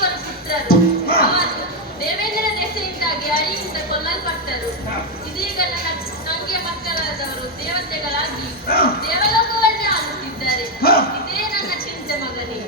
ಇವರು ಪುತ್ರರು. ಅವರು ದೇವೇಂದ್ರ ದೆಸೆಯಿಂದಾಗಿ ಅಳಿಯಿಂದ ಕೊಲ್ಲಲ್ಪಟ್ಟರು. ಇದೀಗ ನನ್ನ ತಂಗಿಯ ಮಕ್ಕಳಾದವರು ದೇವತೆಗಳಾಗಿ ದೇವಲೋಕವನ್ನೇ ಆಳುತ್ತಿದ್ದಾರೆ. ಇದೇ ನನ್ನ ಚಿಂತೆ ಮಗನೇ.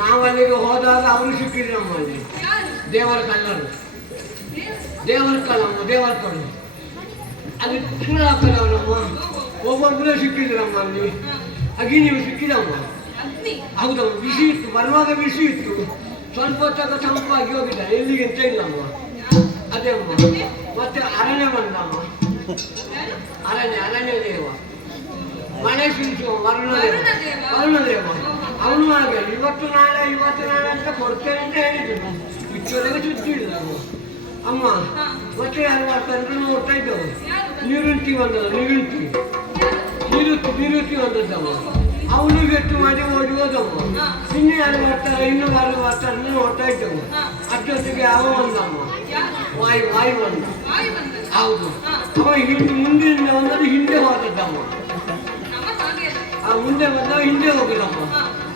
ನಾವಲ್ಲಿಗೆ ಹೋದಾಗ ಅವರು ಸಿಕ್ಕಿದ್ರು ನಮ್ಮಲ್ಲಿ. ದೇವರ ಕಲ್ಲರು, ದೇವರ ಕಲ್ಲಮ್ಮ, ದೇವರ ಕಲ್ಲು ಅಲ್ಲಿ ಸುಳ್ಳಾಕಲ್ಲವನಮ್ಮ. ಒಬ್ಬೊಬ್ಬರೇ ಸಿಕ್ಕಿದ್ರು ನಮ್ಮಲ್ಲಿ. ಅಗಿ ನೀವು ಸಿಕ್ಕಿದಮ್ಮ. ಹೌದಮ್ಮ, ಬಿಸಿ ಇತ್ತು, ಬರುವಾಗ ಬಿಸಿ ಇತ್ತು. ಸ್ವಲ್ಪ ಹೊತ್ತಾಗ ತಂಪಾಗಿ ಹೋಗಿದ್ದ, ಎಲ್ಲಿಗೆ ಅಂತ ಇಲ್ಲಮ್ಮ. ಅದೇ ಅಮ್ಮ. ಮತ್ತೆ ಅರಣ್ಯ ಬಂದಮ್ಮ. ಅರಣ್ಯ ದೇವ, ಮನೆ ಸಿಂಚುವ ವರುಣದೇವ. ಅವನು ಹಾಗೆ ಇವತ್ತು ನಾಳೆ ಅಂತ ಕೊಡ್ತೇನೆ ಅಂತ ಹೇಳಿದ್ರು. ಇಷ್ಟೊಳಗೆ ಸುದ್ದಿ ಇಲ್ಲ ಅಮ್ಮ. ಮತ್ತೆ ಯಾರು ಮಾಡ್ತಾರೆ ನೋಡ್ತಾ ಇದ್ದವು. ನೀರುಂಟಿ ಬಂದದ್ದು, ನೀರುತ್ತಿ ಬಂದದ್ದಮ್ಮ. ಅವನು ಗಟ್ಟು ಮಾಡಿ ಓಡಿ ಹೋದಮ್ಮ. ಇನ್ನು ಯಾರು ಮಾಡ್ತಾರೆ, ಇನ್ನು ಯಾರು ಮಾಡ್ತಾರೆ ನೋಡ್ತಾ ಇದ್ದವು. ಅಷ್ಟೊತ್ತಿಗೆ ಅವ ಬಂದಮ್ಮ, ವಾಯು ಬಂದ. ಹೌದು, ಅವ ಮುಂದಿನ ಬಂದದ್ದು ಹಿಂದೆ ಹೋದದ್ದಮ್ಮ. ಮುಂದೆ ಬಂದವ ಹಿಂದೆ ಹೋಗಿದಮ್ಮ.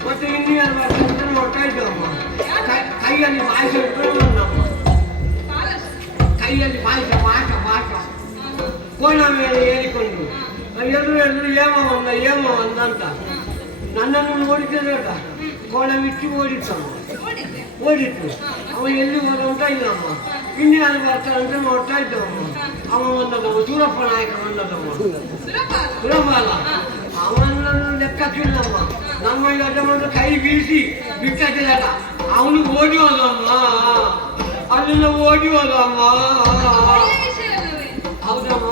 ಮತ್ತೆ ಇನ್ನು ಯಾರು ಮಾಡ್ತಾರೆ ನೋಡ್ತಾ ಇದ್ದವಮ್ಮ. ಕೈಯಲ್ಲಿ ಬಾಯಿಸಿ ಬಂದಮ್ಮ. ಕೈಯಲ್ಲಿ ಪಾಯಸ ಪಾಠ ಪಾಠ ಕೋಣ ಮೇಲೆ ಏರಿಕೊಂಡು ಎದುರು ಏಮ ಒಂದ ಅಂತ ನನ್ನನ್ನು ನೋಡಿದ್ದೇಟ ಕೋಣ ಬಿಚ್ಚಿ ಓಡಿತ್ತು ಅವ ಎಲ್ಲಿ ಹೋದಂತ ಇಲ್ಲಮ್ಮ ಇನ್ಯಾರು ಬರ್ತಾರಂತ ನೋಡ್ತಾ ಇದ್ದವಮ್ಮ ಅವ ಬಂದದವ ಸೂರಪ್ಪ ನಾಯಕ ಬಂದದಮ್ಮ ಸುಲಭ ಅಲ್ಲ ಅವನನ್ನು ಲೆಕ್ಕಕ್ಕಿಲ್ಲಮ್ಮ ನಮ್ಮ ಯಜಮಾನ ಕೈ ಬೀಸಿ ಬಿಟ್ಟಿದ್ದಲ್ಲ ಅವನು ಓಡಿ ಹೋದಮ್ಮ ಅಲ್ಲಿಂದ ಓಡಿ ಹೋದಮ್ಮ ಹೌದಮ್ಮ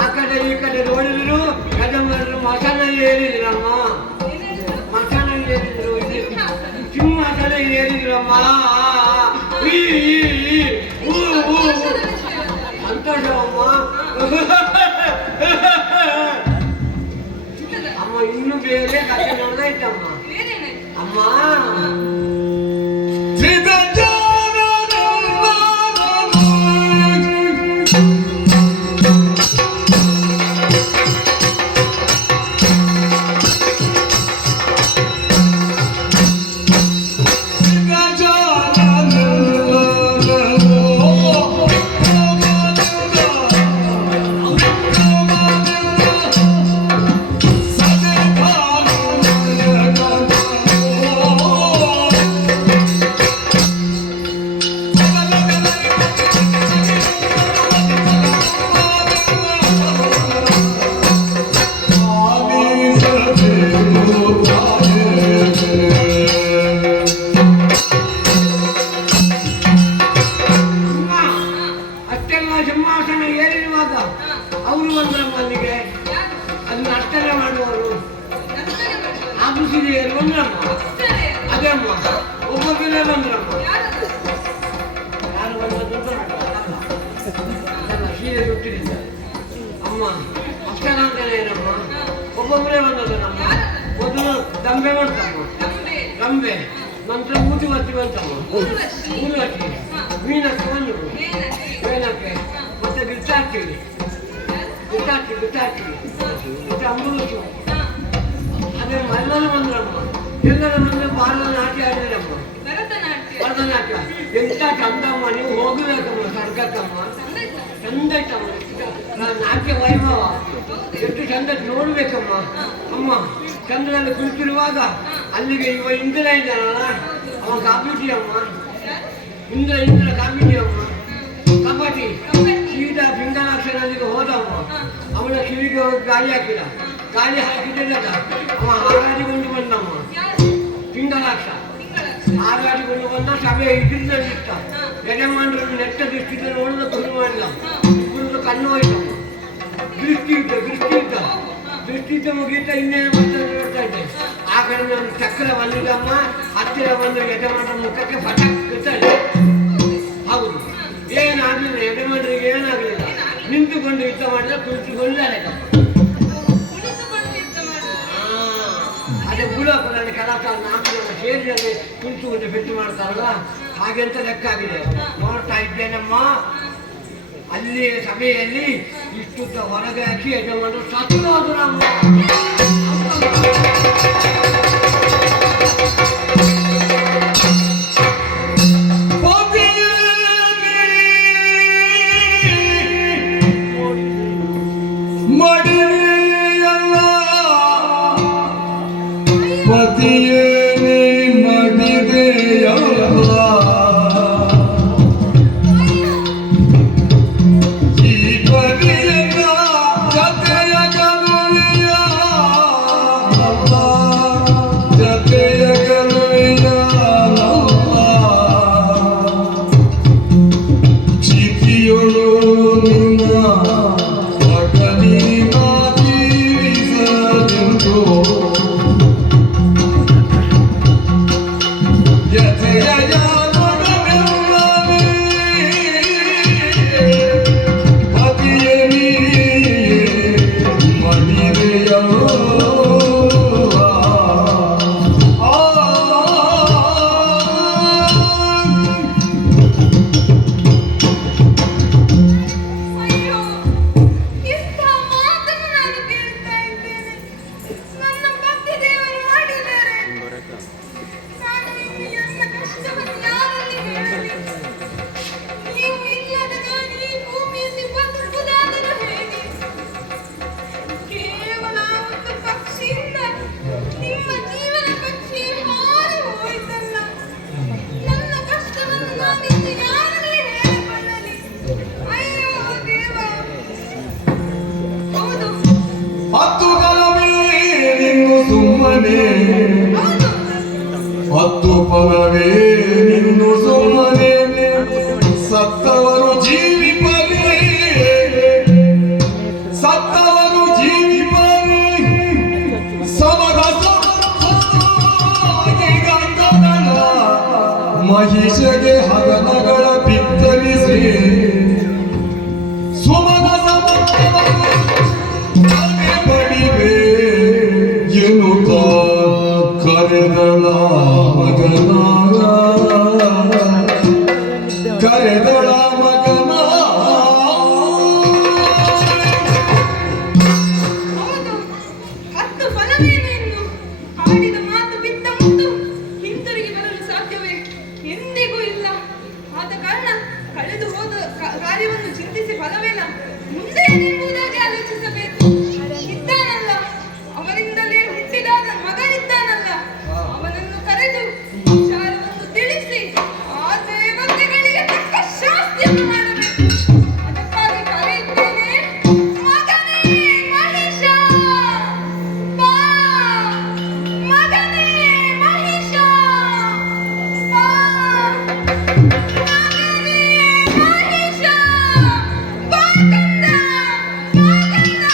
ಆ ಕಡೆ ಈ ಕಡೆ ನೋಡಿದ್ರು ಯಜಮಾನರು ಮಸಾನಲ್ಲಿ ಏರಿದ್ರಮ್ಮ ಮಸಾನಲ್ಲಿ ಏರಿದ್ರು ಸಿಂಹಾಸನ ಏರಿದ್ರಮ್ಮ ಸಂತೋಷವಮ್ಮ ಅಮ್ಮ ಇನ್ನು ಬೇರೆ ಕಥೆ ನೋಡ್ದೈತಮ್ಮ ಅಮ್ಮ ಸಿಂಹಾಸನ ಏರಿರುವಾಗ ಅವರು ಬಂದ್ರಮ್ಮ ಅಲ್ಲಿಗೆ ಅದನ್ನ ಅಷ್ಟನೇ ಮಾಡುವವರು ಆಗುಸಿರಿಯರು ಬಂದ್ರಮ್ಮ ಅದೇ ಅಮ್ಮ ಒಬ್ಬೊಬ್ಬರೇ ಬಂದ್ರಮ್ಮ ಯಾರು ಬಂದದ್ದು ಸೀರೆ ಬಿಟ್ಟಿದ್ದ ಅಮ್ಮ ಅಷ್ಟನ ಅಂತಾನೆ ಏನಮ್ಮ ಒಬ್ಬೊಬ್ಬರೇ ಬಂದದ್ದು ನಮ್ಮ ಮೊದಲು ದಂಬೆ ಬಂತಮ್ಮ ದಂಬೆ ನಂತರ ಊದುವತ್ತಿ ಬಂತಮ್ಮ ಊದುವತ್ತಿ ಮೀನಕ್ಕೆ ಬಂದರು ಮೇನಕ್ಕೆ ಮತ್ತೆ ಬಿಟ್ಟಾಕಿ ಮತ್ತೆ ಅಂಬುಲೂಸು ಅದೇ ಎಲ್ಲರೂ ಬಂದ್ರಮ್ಮ ಎಲ್ಲರ ಬಂದ್ರೆ ಭರತನಾಟ್ಯ ಆಡಿದ್ರಮ್ಮ ಭರತನಾಟ್ಯ ಎಂತ ಚಂದಮ್ಮ ನೀವು ಹೋಗಬೇಕಮ್ಮ ಸರ್ಗಕ್ಕಮ್ಮ ಚಂದ ಐತಮ್ಮ ನಾಟ್ಯ ವೈಭವ ಎಷ್ಟು ಚಂದ ನೋಡ್ಬೇಕಮ್ಮ ಅಮ್ಮ ಚಂದ್ರನಲ್ಲಿ ಕುಳಿತಿರುವಾಗ ಅಲ್ಲಿಗೆ ಇವ ಇಂದ್ರ ಇದ್ದಾನಲ್ಲ ಅವ ಕಾಪಿಟಿ ಅಮ್ಮ ಇಂದ್ರ ಕಾಪಿಟಿ ಅಮ್ಮ ಕಬಡ್ಡಿ ಸೀದಾ ಪಿಂಗಲಾಕ್ಷನಲ್ಲಿಗೆ ಹೋದಮ್ಮ ಅವನ ಕಿವಿಗೆ ಹೋಗಿ ಗಾಳಿ ಹಾಕಿದ್ದಲ್ಲ ಅವ ಹಾರಾಡಿಕೊಂಡು ಬಂದಮ್ಮ ಪಿಂಗಲಾಕ್ಷ ಹಾರಾಡಿಕೊಂಡು ಬಂದ ಸಭೆ ಇದ್ದಿದ್ದ ಯಜಮಾನರನ್ನು ನೆಟ್ಟ ದೃಷ್ಟಿಯಿಂದ ನೋಡೋದು ಶುರು ಮಾಡಿದ ಇಬ್ಬರದ್ದು ಕಣ್ಣು ಹೋಯ್ತಮ್ಮ ದೃಷ್ಟಿ ಇದ್ದ ಮುಗೀತ ಇನ್ನೇನು ನೋಡ್ತಾ ಇದ್ದೆ ಆ ಕಡೆ ನಾನು ಚಕ್ರ ಬಂದಿದ್ದಮ್ಮ ಹತ್ತಿರ ಬಂದು ಯಜಮಾನರ ಮುಖಕ್ಕೆ ಪಟಾಕ್ತಾರೆ ಹೌದು ಏನಾಗಲಿಲ್ಲ ಯಜಮಾನರಿಗೆ ಏನಾಗಲಿಲ್ಲ ನಿಂತುಕೊಂಡು ಯುದ್ಧ ಮಾಡಿದ್ರೆ ಕುಳಿತುಕೊಂಡಾರೆ ಅದೇ ಬುಡಪದಲ್ಲಿ ಕೆಲಸ 4 ಜನ ಸೇರಿದಲ್ಲಿ ಕುಳಿತುಕೊಂಡು ಪೆಟ್ಟು ಮಾಡ್ತಾರಲ್ಲ ಹಾಗೆ ಅಂತ ಲೆಕ್ಕ ಆಗಿದೆ ನೋಡ್ತಾ ಇದ್ದೇನಮ್ಮ ಅಲ್ಲಿ ಸಭೆಯಲ್ಲಿ ಇಷ್ಟುದ್ದ ಹೊರಗೆ ಹಾಕಿ ಯಜಮಾನರು ಸತ್ತು ಹೋದ್ರಮ್ಮ ಸುಫಲವೇ ನಿನ್ನು ಸುಮ್ಮನೆ ಸತ್ತವರು ಜೀವಿಪರೇ ಸತ್ತವರು ಜೀವಿಪರೇ ಸಮಗ ಮಹಿಷಗೆ ಹಗಲಗಳ ಬಿತ್ತರಿಸಿ ಸುಮದ ಸಮರ್ಥನೆ ಪಡಿವೆ ಎನ್ನುತ್ತ ಕರೆದಳ ಮಗನ ಕರೆದಳ ಮಗನ ಹೌದು, ಹತ್ತು ಫಲವೇನೆಂದು ಆಡಿದ ಮಾತು ಬಿತ್ತ ಮುತ್ತು ಹಿಂತಿರುಗಿ ಬರಲು ಸಾಧ್ಯವೇ? ಎಂದಿಗೂ ಇಲ್ಲ. ಆದ ಕಾರಣ ಕಳೆದು ಹೋದ ಕಾರ್ಯವನ್ನು ಚಿಂತಿಸಿ ಫಲವೇನ ಮುಂದೆ ಏನೆಂಬುದಾಗಿ ಆಲೋಚಿಸಬೇಕು. ಇದ್ದಾನಲ್ಲ, ಅವರಿಂದಲೇ ಹುಟ್ಟಿದಾದ ಮಗ ಇದ್ದಾನಲ್ಲ, ಅವನನ್ನು ಕರೆದು ವಿಚಾರವನ್ನು ತಿಳಿಸಿ ಆ ದೇವತೆಗಳಿಗೆ ತಕ್ಕ ಶಾಸ್ತಿಯನ್ನು ಮಾಡಬೇಕು. ಅದಕ್ಕಾಗಿ ಕರೆಯುತ್ತೇನೆ, ಮಗನೇ ಮಹಿಷ, ಬಾ. ಮಗನೇ ಮಹಿಷ, ಬಾ. ಮಗನೇ ಮಹಿಷ, ಬಾ ಕಂದ, ಬಾ ಕಂದ.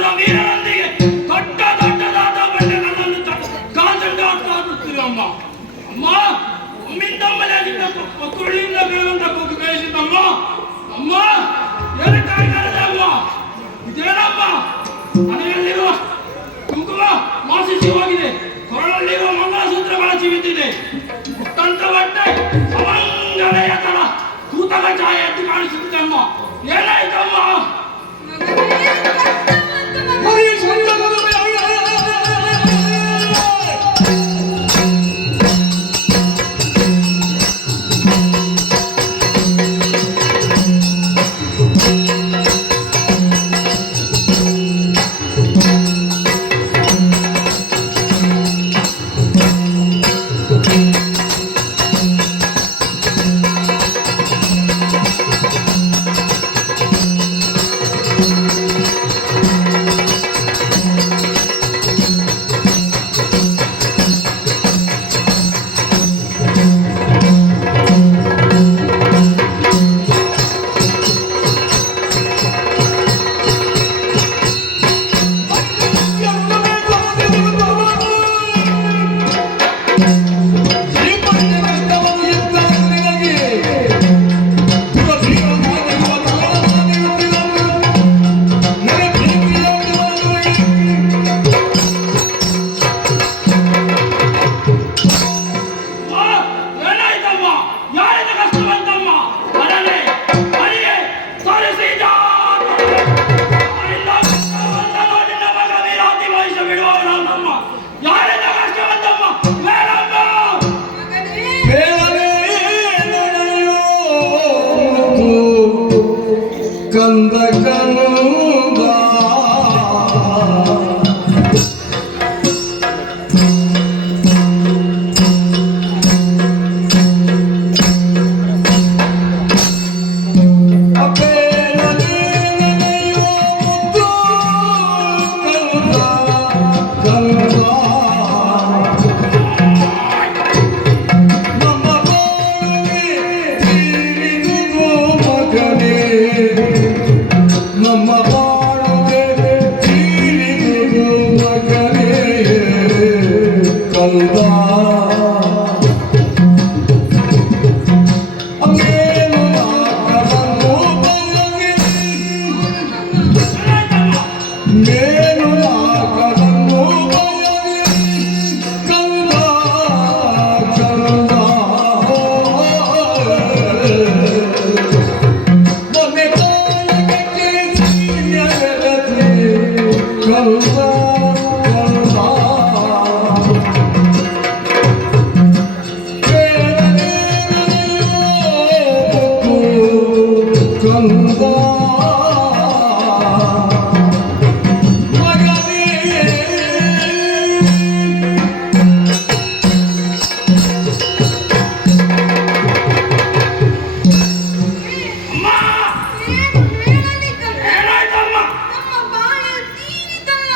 ಯುದ್ಧದ ವೀರರೊಂದಿಗೆ ದೊಡ್ಡದಾದ ಬೆಳೆಗಳನ್ನು ಕಾಲ್ದಂಡ ಆಡುತ್ತೀರಿ ಅಮ್ಮ. ಅಮ್ಮ ಒಮ್ಮಿಂದೊಮ್ಮೆಲೆ ಕೊಕ್ಕುಳಿಯಿಂದ ಬೆಳೆದಂತ ಕೊಕ್ಕು ಬೇಯಿಸಿದ್ದಮ್ಮ. ಅಮ್ಮ ಏನಕ್ಕಾಗಿ ಕರೆದೆ ಅಮ್ಮ? ಇದೇನಮ್ಮ? ಮನೆಯಲ್ಲಿರುವ ಕುಂಕುಮ ಮಾಸಿಸಿ ಹೋಗಿದೆ, ಕೊರಳಲ್ಲಿರುವ ಮಂಗಲಸೂತ್ರ ಬಳಸಿ ಬಿದ್ದಿದೆ, ಪುಟ್ಟಂತ ಬಟ್ಟೆ ಅಮಂಗಲೆಯ ತರ ತೂತಕ ಛಾಯೆ ಎದ್ದು ಕಾಣಿಸುತ್ತಿದ್ದಮ್ಮ. ಏನಾಯ್ತಮ್ಮ? ಕಂದ ಕಂದ ನಮ್ಮ ಬಾಳುಗೆ ತೀರಿದುದು ಮಗನೇ ಕಂದ. ಮೇಲು ನಾಕರನ್ನು ಬಯಗೆ, ಮೇಲು ನಾಕರನ್ನು ಬಯಗೆ ಕಂದ ಕಂದ. ಮೊನ್ನೆ ನಮ್ಮ ಬಾಳ ತೀರಿತಲ್ಲ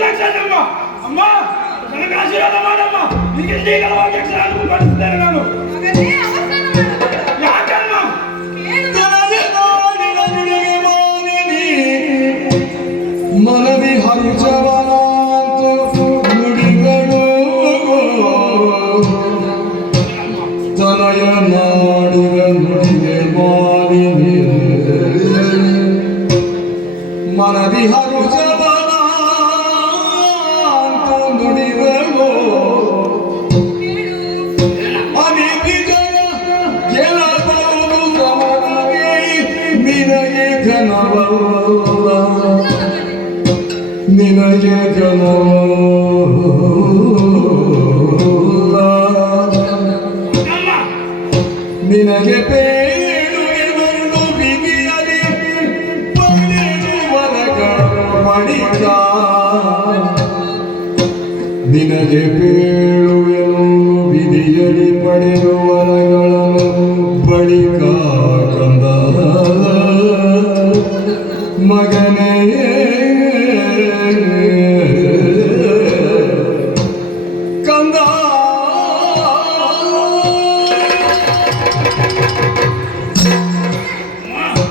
ಅಮ್ಮ ಅಮ್ಮ ನನಗೆ ಆಶೀರ್ವಾದ ಮಾಡಮ್ಮ ಈಗಲವಾಗಿ ಯಕ್ಷಗಾನವನ್ನು ಮಾಡಿಸಿದ್ದೇನೆ ನಾನು ಮಗನೇ ಅವಸಾನ ಮಾಡಬೇಡ. ಯಾಕಮ್ಮ ಕೇಳು ನನಗೆ ನಾಡಿನ ನುಡಿಗೆ ಮಾನಿನಿ ಮನವಿ ಹಂಚವನಾಂತು ನುಡಿಗಳು ತನಯ ನಾಡಿನ ನುಡಿಗೆ ಮಾನಿನಿ ಮನವಿ ಹಂಚವನಾಂತು ನುಡಿಗಳು ಕೇಳು ಅನಿಪಿಜನ ಗೆಲ್ಲಬಹುದು ಸಮನಾಗಿ ನಿನಗೆ ಘನವಲ್ಲ ನಿನಗೆ ಘನವಲ್ಲ ಅಮ್ಮ ನಿನಗೆ ಪೇಳುವೆ ಒಂದು ಬಿಗಿಯಲಿ ಪಡೆಯುವರಗ ಮಣಿಕ ನಿನಗೆ ಪೇಳುವೆನು ಬಿದಿಯಲಿ ಪಡೆಯುವರಗಳನ್ನು ಬಳಿಕ ಕಂದ ಮಗನೇ ಕಂದ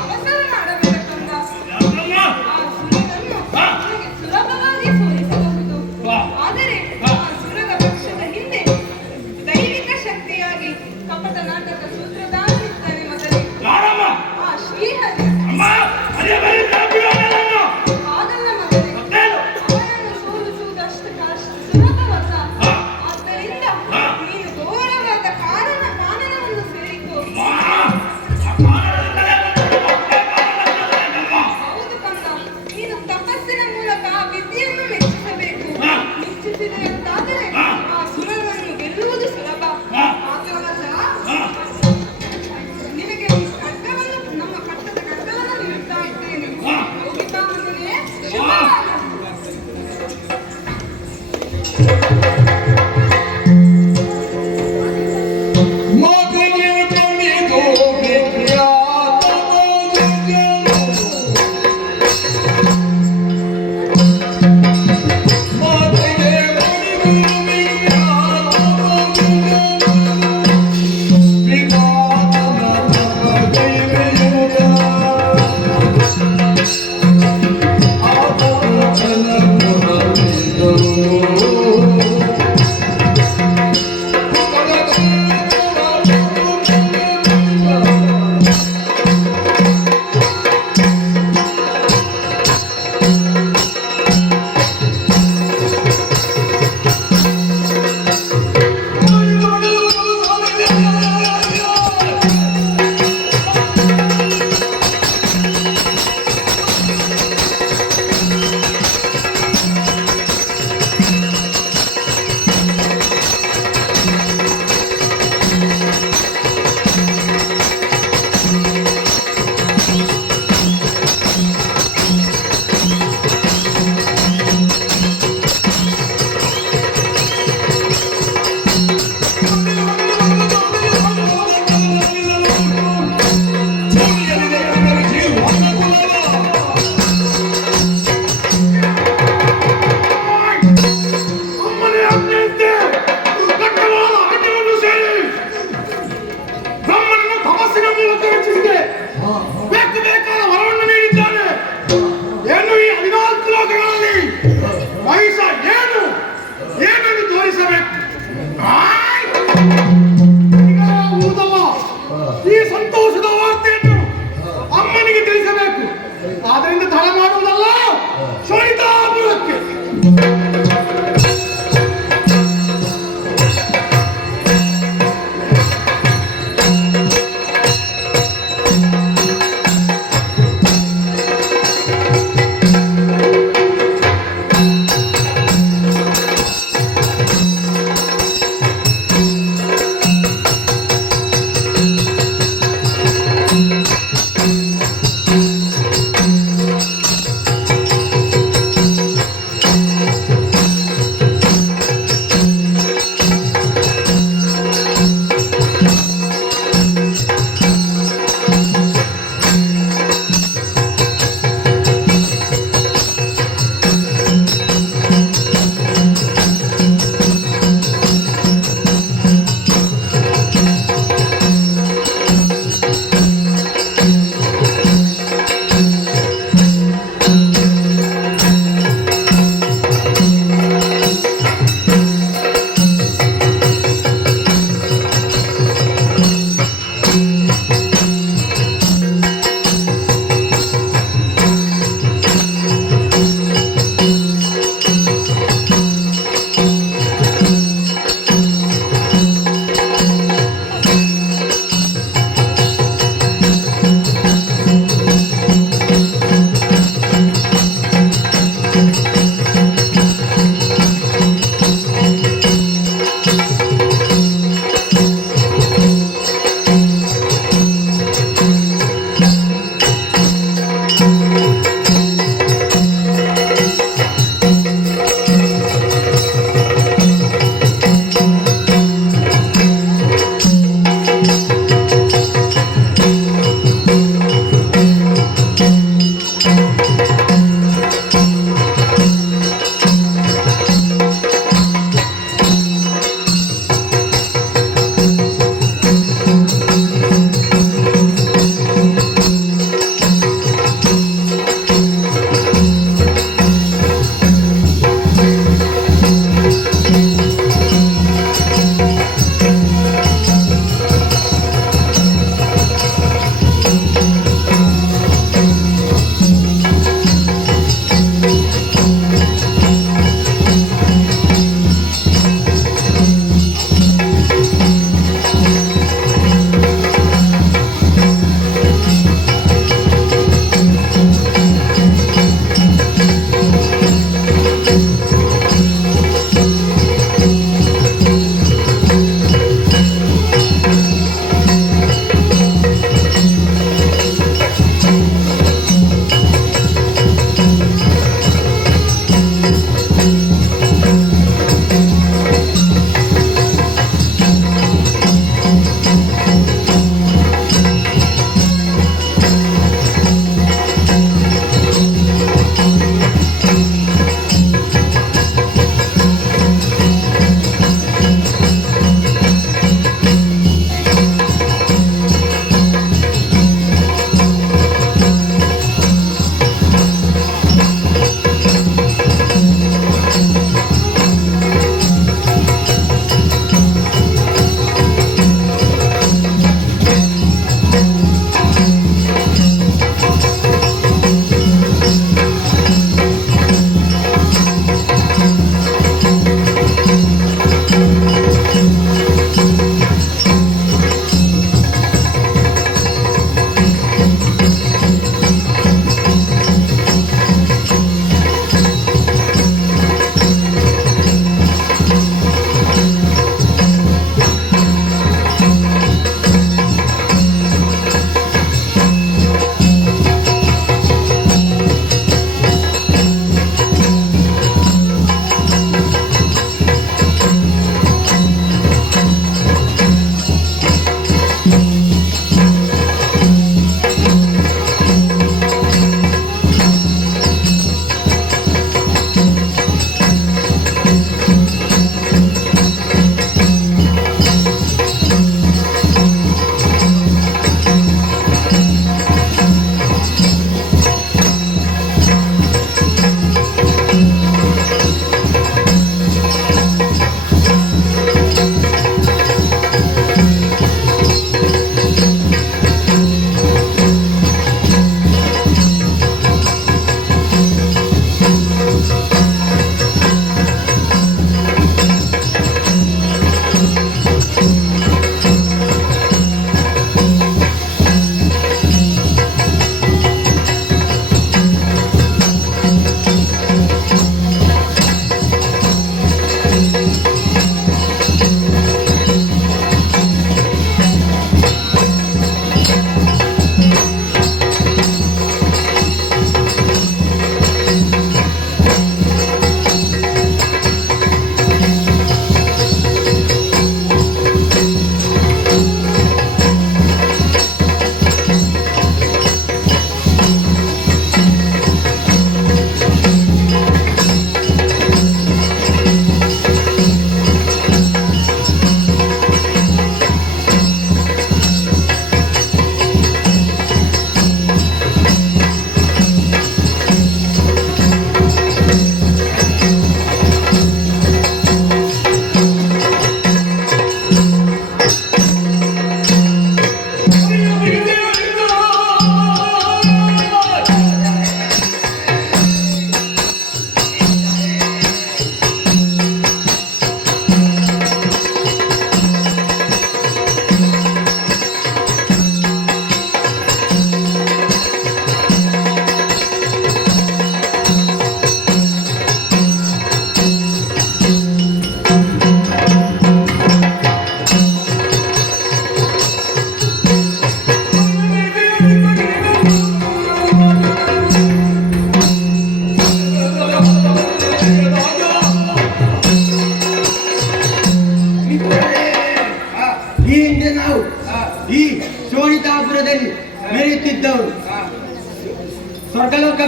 ಅವಸರ ಮಾಡಬೇಡ ಕಂದ. ಯಾಕಮ್ಮ ಆ ಸುರನನ್ನು ನಿನಗೆ ಸುಲಭವಾಗಿ ಸೋಲಿಸಬಹುದು. ವಾ. ಆದರೆ ಆ ಸುರದ ಪಕ್ಷದ ಹಿಂದೆ ದೈವಿಕ ಶಕ್ತಿಯಾಗಿ ಕಪಟ ನಾಟಕ ಸೂತ್ರಧಾರನಿದ್ದಾನೆ ಮಗನೇ. ಯಾರಮ್ಮ ಆ ಶ್ರೀಹರಿ. ಅಮ್ಮ ಅದೇ ಬರೀ ಬಿಡೋಣ ಹಾಗಲ್ಲ ಮಗನೇ. ಮತ್ತೇನು ಅವನನ್ನು ಸೋಲಿಸುವುದಷ್ಟು ಸುಲಭವಲ್ಲ. ಹಾ. ಆದ್ದರಿಂದ ಹಾ. ನೀನು ಘೋರವಾದ ಕಾನನವನ್ನು ಸೇರಿಕೋ. ಅಮ್ಮ ಆ ಕಾರಣದಿಂದಲೇ ಹೌದು ಕಂದ, ನೀನು ತಪಸ್ಸಿನ ಮೂಲಕ ಆ ವಿದ್ಯೆಯನ್ನು ಮೆಚ್ಚಿಸಬೇಕು. ಹಾ. ಮೆಚ್ಚಿಸಿದೆ ಅಂತಾದರೆ ಹಾ. ಆ ಸುರನನ್ನು ಗೆಲ್ಲುವುದು ಸುಲಭ. ಹಾ. ಮಾತ್ರವಲ್ಲ, ಹಾ. ನಿನಗೆ ಈ ಖಡ್ಗವನ್ನು ನಮ್ಮ ಪಟ್ಟದ ಖಡ್ಗವನ್ನು ನೀಡುತ್ತಾ ಇದ್ದೇನೆ. ಹಾ. ಹೋಗಿತಾ ಮಗನೇ, ಶುಭವಾಗಲಿ. ಮಗನಿಗೆ ಬಂದಿತು ವಿಖ್ಯಾತ ಮಗನಿಗೆ ಬಂದಿತು ವಿಖ್ಯಾತ ದೈವಯುಗ ಆತನ ಚಲನವಲನಗಳು ಅಮ್ಮನೇ ಆಜ್ಞೆಯಂತೆ ದಟ್ಟವಾದ ಅರಣ್ಯವನ್ನು ಸೇರಿ ಬ್ರಹ್ಮನನ್ನು ತಪಸ್ಸಿನ ಮೂಲಕ ರಕ್ಷಿಸಿದೆ ಬೇಕು ಬೇಕಾದ ವರವನ್ನು ನೀಡಿದ್ದಾನೆ ಏನು ಈ 14 ಲೋಕಗಳಲ್ಲಿ ವಯಸ್ಸ ಏನೆಂದು ತೋರಿಸಬೇಕು ಊದಲ್ಲ ಈ ಸಂತೋಷದ ವಾರ್ತೆಯನ್ನು ಅಮ್ಮನಿಗೆ ತಿಳಿಸಬೇಕು ಆದ್ರಿಂದ ತಡ ಮಾಡುವುದಲ್ಲ ಶೋಣಿತಾಪುರಕ್ಕೆ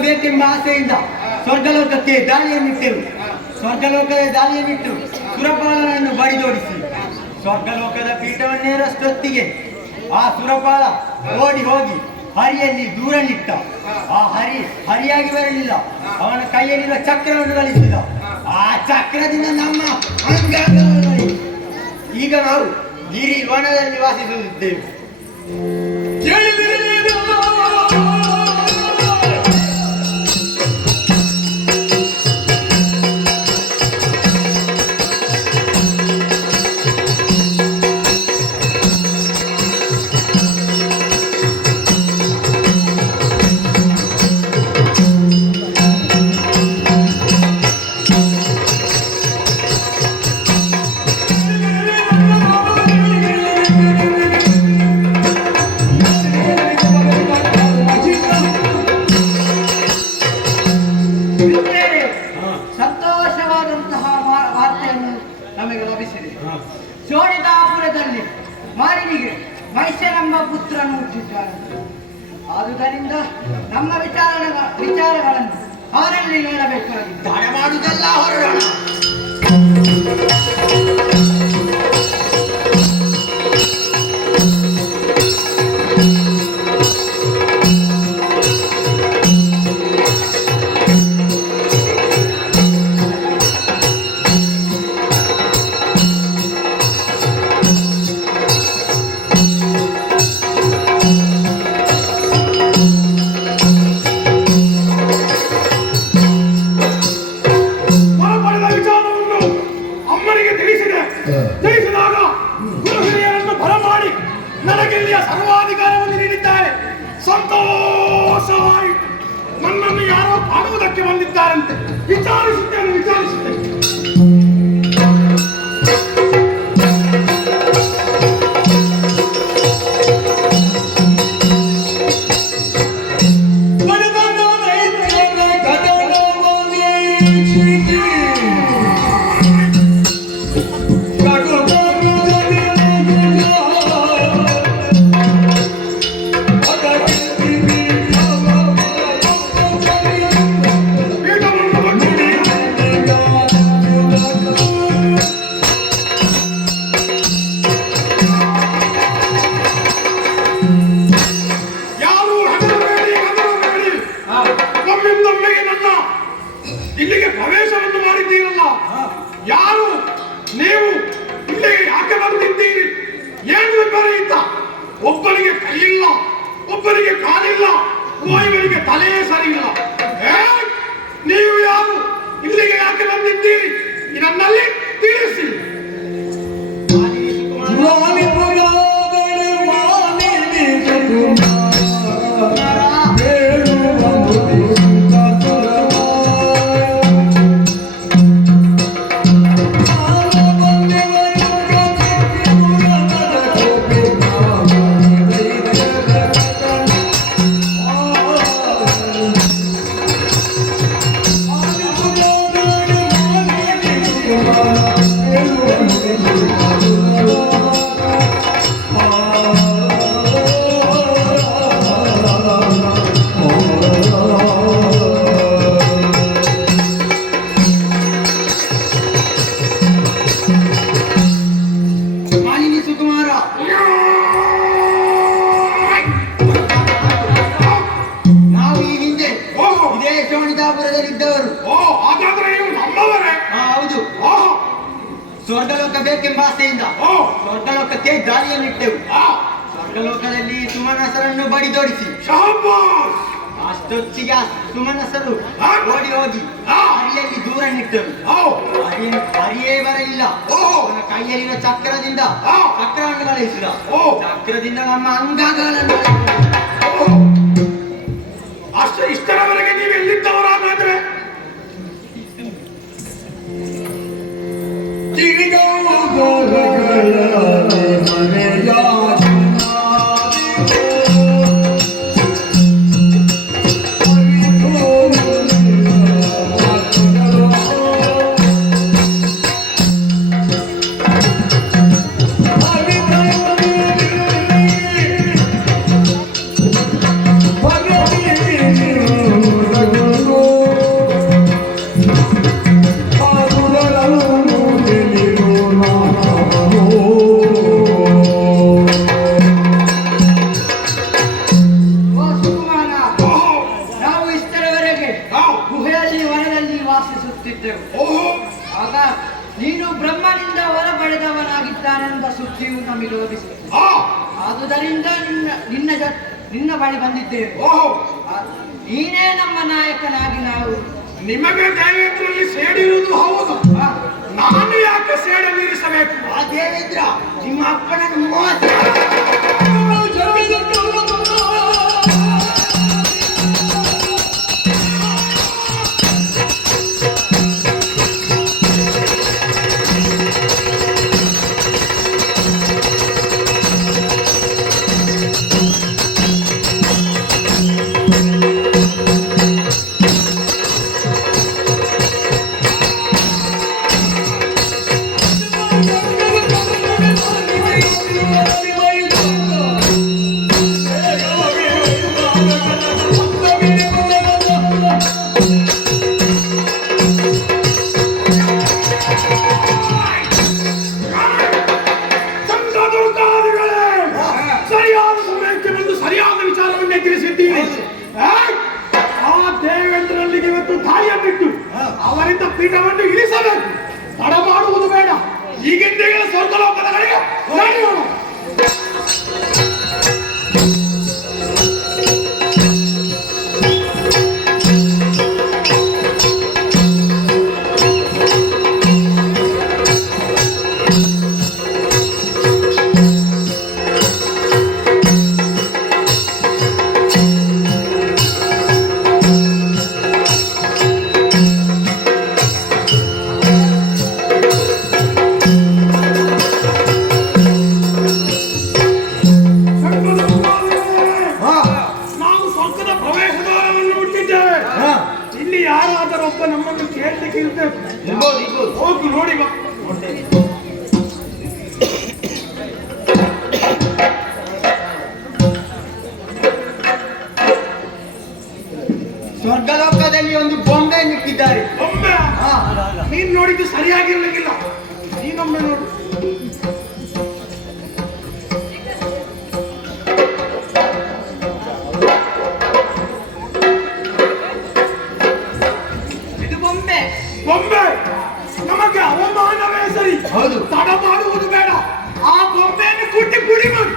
ಬೇಕೆಂಬ ಆಸೆಯಿಂದ ಸ್ವರ್ಗಲೋಕಕ್ಕೆ ದಾಳಿಯನ್ನಿಟ್ಟೆವು. ಸ್ವರ್ಗಲೋಕದ ದಾಳಿಯನ್ನಿಟ್ಟು ಸುರಪಾಲನನ್ನು ಬಡಿದೋಡಿಸಿ ಸ್ವರ್ಗಲೋಕದ ಪೀಠವನ್ನೇರಷ್ಟೊತ್ತಿಗೆ ಆ ಸುರಪಾಲ ಓಡಿ ಹೋಗಿ ಹರಿಯಲ್ಲಿ ದೂರ ನಿಟ್ಟ. ಆ ಹರಿಯಾಗಿ ಬರಲಿಲ್ಲ, ಅವನ ಕೈಯಲ್ಲಿರುವ ಚಕ್ರವನ್ನು ಗಳಿಸಿದ. ಆ ಚಕ್ರದಿಂದ ನಮ್ಮ ಅಂಗಾಂಗಗಳು ಈಗ ನಾವು ಗಿರಿ ವನದಲ್ಲಿ ವಾಸಿಸುತ್ತಿದ್ದೇವೆ. ಸಂತೋಷವಾದಂತಹ ವಾರ್ತೆಯನ್ನು ನಮಗೆ ಲಭಿಸಿದೆ. ಶೋಣಿತಾಪುರದಲ್ಲಿ ಮಾಲಿನಿಗೆ ಮೈಸನೆಂಬ ಪುತ್ರನು ಹುಟ್ಟಿದ್ದಾನೆ. ಆದುದರಿಂದ ನಮ್ಮ ವಿಚಾರಗಳನ್ನು ಅವರಲ್ಲಿ ಹೇಳಬೇಕಾಗಿದೆ. ತಡ ಮಾಡುವುದೆಲ್ಲ ಹೊರಡೋಣ. ಹೊರಪಡೆದ ವಿಚಾರವನ್ನು ಅಮ್ಮನಿಗೆ ತಿಳಿಸಿದಾಗ ಗುರು ಹಿರಿಯರನ್ನು ಬರಮಾಡಿ ನನಗಿಲ್ಲಿಯ ಸರ್ವಾಧಿಕಾರವನ್ನು ನೀಡಿದ್ದಾರೆ. ಸಂತೋಷವಾಯಿತು. ನನ್ನನ್ನು ಯಾರೋ ಕಾಣುವುದಕ್ಕೆ ಬಂದಿದ್ದಾರಂತೆ. ವಿಚಾರಿಸುತ್ತೇನೆ. ಇಲ್ಲಿಗೆ ಪ್ರವೇಶವನ್ನು ಮಾಡಿದ್ದೀರಲ್ಲ, ಯಾರು ನೀವು? ಇಲ್ಲಿಗೆ ಯಾಕೆ ಬಂದಿದ್ದೀರಿ? ಏನು ವಿಪರೀತ? ಒಬ್ಬನಿಗೆ ಕೈಯಿಲ್ಲ, ಒಬ್ಬನಿಗೆ ಕಾಲಿಲ್ಲ, ಇವನಿಗೆ ತಲೆಯೇ ಸರಿಯಿಲ್ಲ. ನೀವು ಯಾರು? ಇಲ್ಲಿಗೆ ಯಾಕೆ ಬಂದಿದ್ದೀರಿ? ನನ್ನಲ್ಲಿ ತಿಳಿಸಿ. ಸ್ವರ್ಗಲೋಕ ಬೇಕೆಂಬ ಆಸೆಯಿಂದ ಸ್ವರ್ಗಲೋಕಕ್ಕೆ ದಾಳಿಯನ್ನಿಟ್ಟೆವು. ಸ್ವರ್ಗಲೋಕದಲ್ಲಿ ಸುಮನಸರನ್ನು ಬಡಿದೋಡಿಸಿ ಅಷ್ಟೊತ್ತಿಗೆ ಸುಮನಸರು ಓಡಿ ಹೋಗಿ ಹರಿಯಲ್ಲಿ ದೂರ ನಿಟ್ಟರು. ಹರಿಯೇ ಬರಲಿಲ್ಲ, ಅವನ ಕೈಯಲ್ಲಿನ ಚಕ್ರದಿಂದ ಚಕ್ರವನ್ನು ಕಳುಹಿಸಿದ. ಚಕ್ರದಿಂದ ನಮ್ಮ ಅಂಗಗಳನ್ನು ಇಷ್ಟರವರೆಗೆ ನೀವು ಎಲ್ಲಿದ್ದವರಾದ್ರೆ Bhagavad ವಾಸಿಸುತ್ತಿದ್ದೆವು. ಓಹೋ ಆಗ ನೀನು ಬ್ರಹ್ಮನಿಂದ ಹೊರ ಪಡೆದವನಾಗಿದ್ದಾನೆಂಬ ಸುದ್ದಿಯು ನಮಗೆ ಲಭಿಸಿತು. ಆ ಆದುದರಿಂದ ನಿನ್ನ ಬಳಿ ಬಂದಿದ್ದೇವೆ. ಓಹೋ ನೀನೇ ನಮ್ಮ ನಾಯಕನಾಗಿ ನಾವು ನಿಮಗೆ ದೇವೇಂದ್ರಲ್ಲಿ ಸೇಡಿರುವುದು ಹೌದು. ನಾನು ಯಾಕೆ ಸೇಡಲ್ಲಿರಿಸಬೇಕು? ಆ ದೇವೇಂದ್ರ ನಿಮ್ಮ ಅಪ್ಪನನ್ನು ಮೋಸ ಸಂಘದುರ್ಗಾದಿಗಳೇ, ಸರಿಯಾದ ಸಮಯಕ್ಕೆ ಬಂದು ಸರಿಯಾದ ವಿಚಾರವನ್ನೇ ತಿಳಿಸಿದ್ದೀರಿ. ಆ ದೇವೇಂದ್ರಲ್ಲಿಗೆ ಇವತ್ತು ದಾಳಿಯನ್ನಿಟ್ಟು ಅವರಿಂದ ಪೀಠವನ್ನು ಇಳಿಸಬೇಕು. ತಡ ಮಾಡುವುದು ಬೇಡ. ಈಗಿಂದೀಗಲೇ ಸ್ವರ್ಗಲೋಕದ ಕಡೆಗೆ ನಡೆಯೋಣ. ನಾವು ಸ್ವರ್ಗದ ಪ್ರವೇಶದ್ವಾರವನ್ನು ಮುಟ್ಟಿದ್ದೇವೆ. ಇಲ್ಲಿ ಯಾರಾದರೂ ಒಬ್ಬ ನಮ್ಮನ್ನು ಕೇಳಲಿಕ್ಕೆ ಇರಬೇಕು. ಹೋಗಿ ನೋಡಿ ಬಾ. ಸ್ವರ್ಗಲೋಕದಲ್ಲಿ ಒಂದು ಬೊಂಬೆ ನಿಟ್ಟಿದ್ದಾರೆ. ಒಮ್ಮೆ ನೀನ್ ನೋಡಿದ್ದು ಸರಿಯಾಗಿರ್ಲಿಕ್ಕಿಲ್ಲ. ನೀನೊಮ್ಮೆ ನೋಡು. ಇದು ಬೊಂಬೆ. ಬೊಂಬೆ ನಮಗೆ ಅವಮಾನವೇ ಸರಿ. ಹೌದು. ತಡ ಮಾಡುವುದು ಬೇಡ. ಆ ಬೊಂಬೆಯನ್ನು ಕುಟ್ಟಿ ಪುಡಿ ಮಾಡಿ.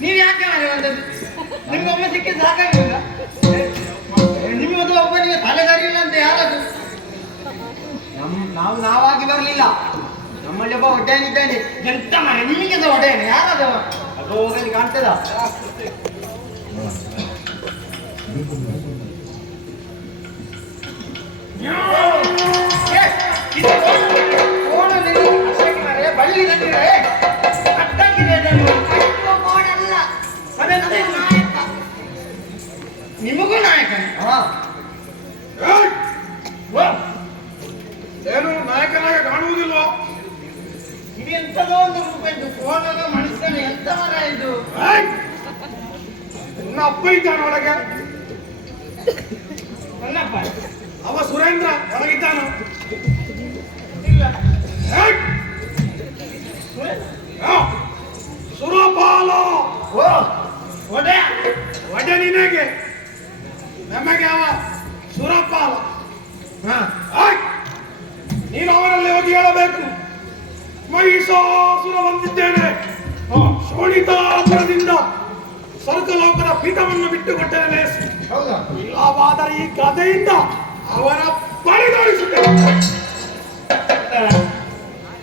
ನೀವು ಯಾಕೆ ಬಂದದ್ದು? ನಿಮ್ಗೆ ಒಮ್ಮೆ ಸಿಕ್ಕಿದ್ದು ಸಾಕಾಗಿಲ್ಲ? ನಿಮ್ಮದು ಒಬ್ಬನಿಗೆ ತಲೆ ಸರಿ ಇಲ್ಲ ಅಂತ ಯಾರದು? ನಾವಾಗಿ ಬರಲಿಲ್ಲ. ನಮ್ಮಲ್ಲಿ ಒಬ್ಬ ಒಡ್ಡೆಯನಿದ್ದಾನೆ. ಎಂತ ಮನೆ ನಿಮಗೆ ಒಡೆಯನೆ ಯಾರದವ? ಅದು ಹೋಗಲಿ ಕಾಣ್ತದ. ಬಳ್ಳಿ ತಂದಿರೆ ಅಟ್ಟಾಗಿದೆ ಅದನ್ನು. ಅದನ್ನು ನಾಯಕ. ನಿಮಗೂ ನಾಯಕನೇ? ಏನು ನಾಯಕನಾಗ ಕಾಣುವುದಿಲ್ವಾ? ಇದು ಎಂತದೋ ಒಂದು ರೂಪ ಇದ್ದು ಫೋನಲ್ಲ ಮನುಷ್ಯನ ಎಂತ ಮರ ಇದು? ನನ್ನ ಅಪ್ಪ ಇದ್ದಾನ ಒಳಗೆ. ನನ್ನಪ್ಪ ಅವ ಸುರೇಂದ್ರ ಒಳಗಿದ್ದಾನ. ಇಲ್ಲ. ಸುರಪಾಲ ಒಡೆಯ ಒಡೆ ನಿನಗೆ, ನಮಗೆ ಅವ ಸುರಪಾಲ. ನೀನು ಅವರಲ್ಲಿ ಹೋಗಿ ಹೇಳಬೇಕು, ಮಹಿಷಾಸುರ ಬಂದಿದ್ದೇನೆ, ಶೋಣಿತಾಪುರದಿಂದ ಸ್ವರ್ಗಲೋಕದ ಪೀಠವನ್ನು ಬಿಟ್ಟುಕೊಟ್ಟೇನೆ. ಹೌದಾ? ಇಲ್ಲವಾದರೆ ಈ ಕಥೆಯಿಂದ ಅವರ ಬಡಿದಾಡಿಸುತ್ತೇನೆ.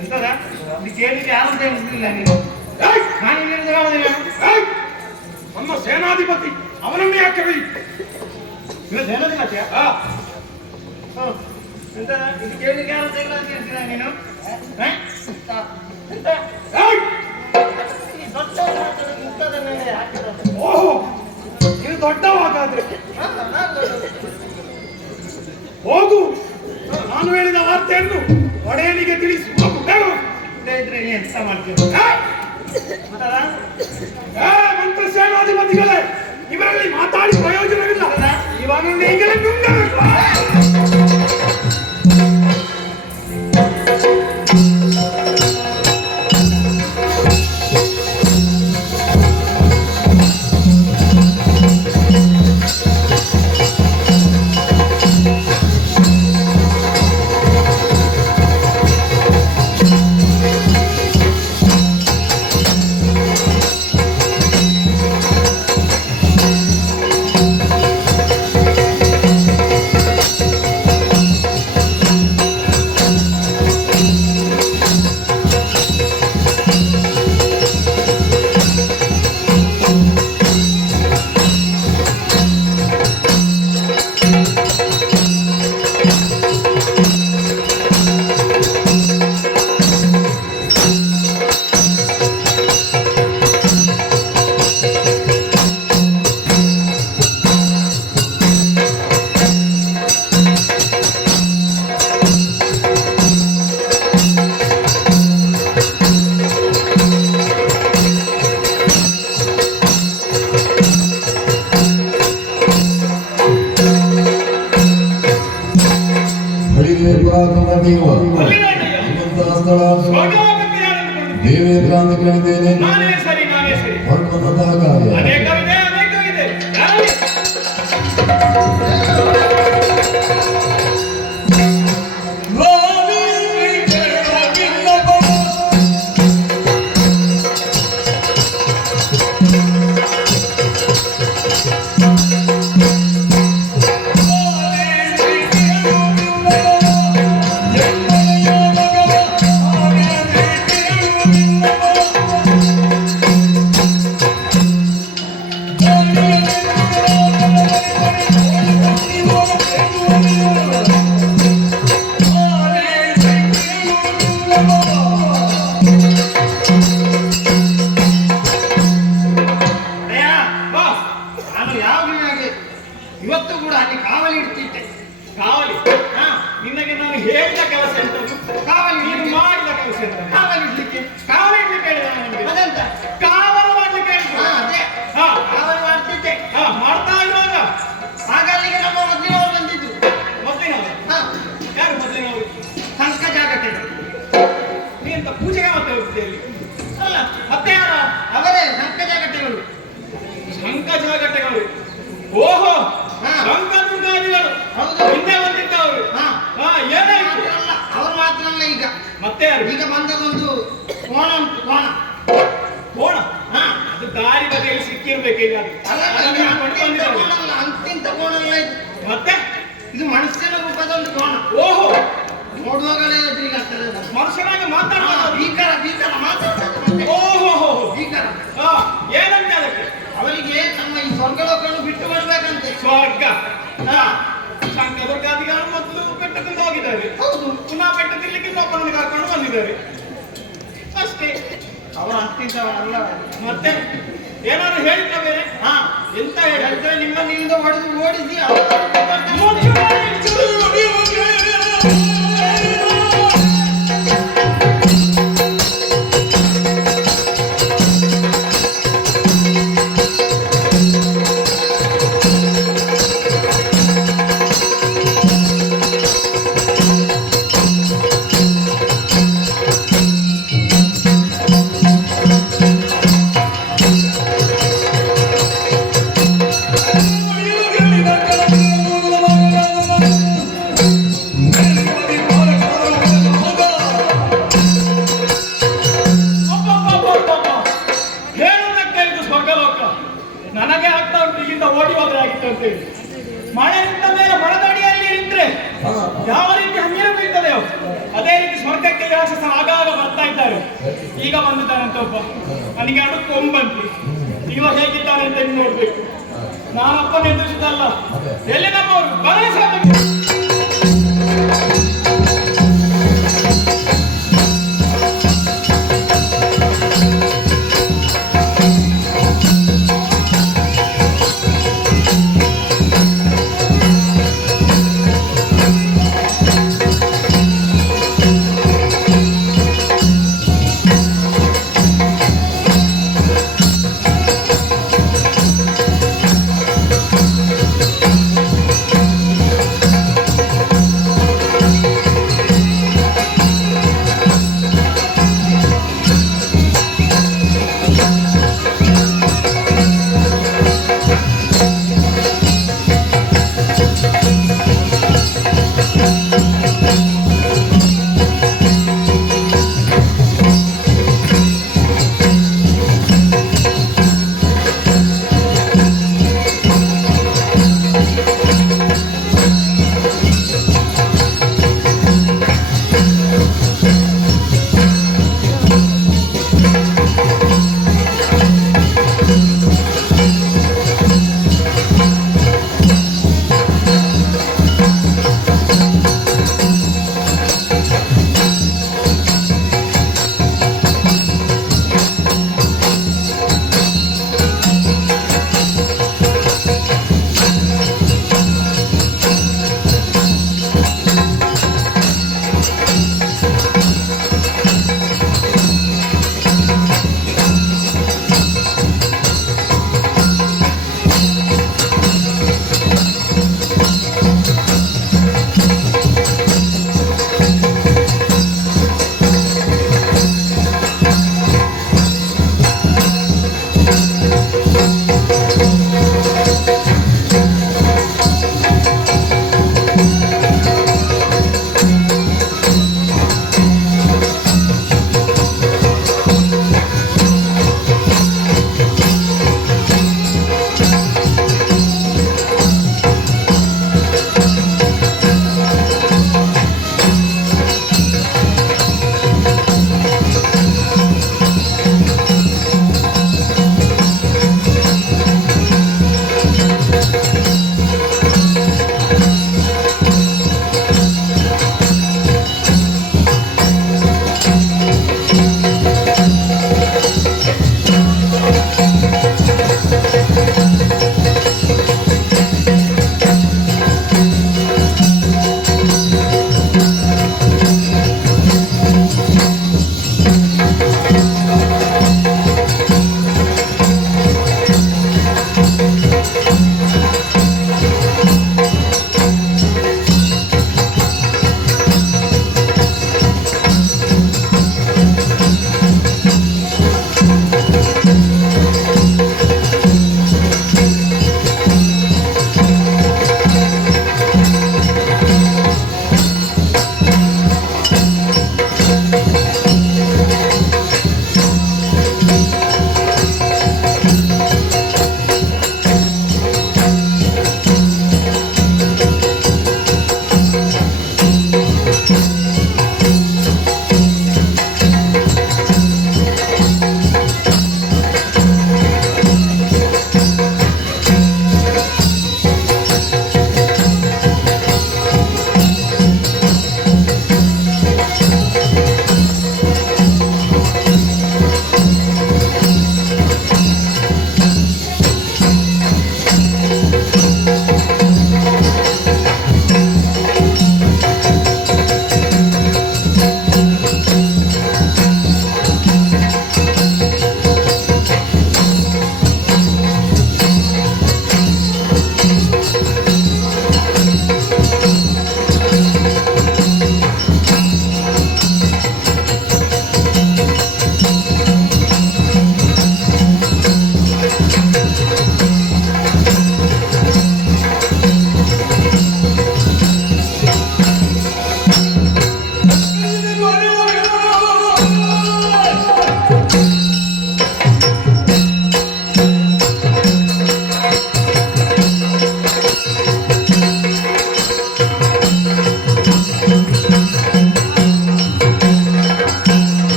ಎಂತದ ಅದು ಕೇಳಿಕ್ಕೆ ಯಾರು ಅಂತ ಹೇಳಿಲ್ಲ ನೀನು. ಏಯ್! ನಾನು ಇಲ್ಲಿಂದ ಹೇಳೋದಿಲ್ಲ. ಏಯ್! ನಮ್ಮ ಸೇನಾಧಿಪತಿ ಅವನನ್ನೇ ಯಾಕೆ ಬೈ? ಇವತ್ತು ಸೇನಾಧಿಪತಿಯ ಆ, ಎಂತದ ಇದು ಕೇಳಿಕ್ಕೆ ಯಾರು ಅಂತ ಇಲ್ಲ ಅಂತ ಹೇಳ್ತೀರಾ ನೀನು? ಎಂತ? ಏಯ್! ಈ ದೊಡ್ಡ ಮುಖದ ಮೇಲೆ ಹಾಕಿರೋದು. ಓಹೋ, ಇದು ದೊಡ್ಡವಾಗಾದ್ರೆ ನಾನು ದೊಡ್ಡದು. ಹೋಗು. ನಾನು ಹೇಳಿದ ವಾರ್ತೆಯನ್ನು ಒಡೆಯನಿಗೆ ತಿಳಿಸಿ ಹೋಗು, ಬೇಗ ಹೋಗು. ಇಲ್ಲೇ ಇದ್ರೆ ನೀ ಎಂತ ಮಾಡ್ತೀರ? ಏಯ್! ಮಾತಾಡ? ಮಂತ್ರ ಸೇನಾಧಿಪತಿಗಳೇ, ಇವರಲ್ಲಿ ಮಾತಾಡಿ ಪ್ರಯೋಜನವಿಲ್ಲ. ಇವನನ್ನು ಈಗಲೇ ನುಂಗಬೇಕು. ಹಳಿಗೆ ಪುರಾತನ ದೇವ ಇಂತಹ ಸ್ಥಳ ದೇವೇಂದ್ರ ಅಂತ ಕೇಳಿದ್ದೇನೆ. ನಾನೇ ಸರಿ. ಮಾಡುವಂತಹ ಕಾರ್ಯ ಅನೇಕವಿದೆ. ಯಾರಲ್ಲಿ? ಇವತ್ತು ಕೂಡ ಅಲ್ಲಿ ಕಾವಲಿ ಇಡ್ತಿದ್ದೆ. ಕಾವಲಿ. ನಿನಗೆ ನಾನು ಹೇಳಿದ ಕೆಲಸ ಎಂತ? ಕಾವಲಿ ನೀನು ಮಾಡಿದ ಕೆಲಸ ಎಂತ? ಕಾವಲಿ ಇಡ್ಲಿಕ್ಕೆ ಕಾವಲಿ ಇಡ್ಲಿಕ್ಕೆ ಹೇಳಿದ ನಿಮಗೆ? ಅದೆಂತ? ಕಾವಲು ಮಾಡ್ಲಿಕ್ಕೆ ಹೇಳಿದ್ರು. ಅದೇ ಹಾ, ಕಾವಲಿ ಮಾಡ್ತಿದ್ದೆ. ಮಾಡ್ತಾ ಇರುವಾಗ ಆಗ ಅಲ್ಲಿಗೆ ನಮ್ಮ ಮೊದಲಿನವರು ಬಂದಿದ್ದು. ಮೊದಲಿನವರು ಯಾರು? ಮೊದಲಿನವರು ಸಂಕ ಜಾಗಟೆ. ನೀ ಎಂತ ಪೂಜೆಗೆ ಮತ್ತೆ ಹೋಗ್ತಿದ್ದೆ ಅಲ್ಲಿ? ಅಲ್ಲ ಮತ್ತೆ ಯಾರ? ಅವರೇ ಸಂಕ ಜಾಗಟೆಗಳು. ಶಂಕಜಾಗಟ್ಟೆಗಳು. ಓಹೋ, ಹಾ. ಶಂಕದುರ್ಗಾದಿಗಳು. ಹೌದು. ಹಿಂದೆ ಬಂದಿದ್ದವರು. ಹಾ. ಏನಾಯ್ತು? ಅಲ್ಲ, ಅವರು ಮಾತ್ರ ಅಲ್ಲ ಈಗ. ಮತ್ತೆ ಯಾರು? ಈಗ ಬಂದದೊಂದು ಕೋಣ ಉಂಟು, ಕೋಣ. ಕೋಣ. ಹಾ. ಅದು ದಾರಿ ಬದಿಯಲ್ಲಿ ಸಿಕ್ಕಿರ್ಬೇಕು ಈಗ. ಅಲ್ಲ, ಅದನ್ನು ಇದು ಹಿಡ್ಕೊಂಡು ಅಂತಿಂತ ಬಂದಿದ್ದಾರೆ. ಕೋಣ ಅಲ್ಲ, ಅಂತಿಂತ ಕೋಣ ಅಲ್ಲ ಇದು. ಮತ್ತೆ ಇದು ಮನುಷ್ಯನ ರೂಪದ ಒಂದು ಕೋಣ. ಓಹೋ, ನೋಡುವಾಗಲೇ ಎದುರಿಗಾಗ್ತದೆ ಅದು. ಮನುಷ್ಯನಾಗಿ ಹಾ, ಮಾತಾಡ್ತಾರೆ. ಭೀಕರ ಮಾತಾಡ್ತದೆ ಮತ್ತೆ. ಓಹೋ, ಭೀಕರ. ಏನಂತೆ ಅದಕ್ಕೆ? ಅವರಿಗೆ ತಮ್ಮ ಈ ಸ್ವರ್ಗಲೋಕವನ್ನು ಬಿಟ್ಟು ಬರಬೇಕಂತೆ. ಸ್ವರ್ಗ. ಹಾ. ಶಂಕದುರ್ಗಾದಿಗಳು ಮೊದಲು ಪೆಟ್ಟು ತಿಂದು ಹೋಗಿದ್ದಾರೆ. ಹೌದು. ಪುನಃ ಪೆಟ್ಟು ತಿನ್ಲಿಕ್ಕೆ ಇನ್ನೊಬ್ಬರನ್ನು ಕರ್ಕೊಂಡು ಬಂದಿದ್ದಾರೆ ಅಷ್ಟೇ. ಅವರು ಅಂತಿಂತವರಲ್ಲ. ಮತ್ತೆ ಏನಾದ್ರು ಹೇಳಿದ್ರ ಬೇರೆ? ಹಾ. ಎಂತ ಹೇಳಿದ್ರೆ ನಿಮ್ಮನ್ನಿಂದ ಹೊಡೆದು ಓಡಿಸಿ ಅವರು ಹೇಳಿದ ರಾಕ್ಷಸರು ಆಗಾಗ ಬರ್ತಾ ಇದ್ದಾರೆ. ಈಗ ಬಂದಿದ್ದಾನಂತ ಒಬ್ಬ, ನನಗೆ ಅಡು ಕೊಂಬಂತಿ. ಈಗ ಹೇಗಿದ್ದಾರೆ ಅಂತ ಇನ್ನು ನೋಡ್ಬೇಕು. ನಾನಪ್ಪ ನಿರ್ದೇಶಿಸಲ್ಲ, ಎಲ್ಲಿ ನಮ್ಮವರು ಗಮನಿಸಬೇಕು.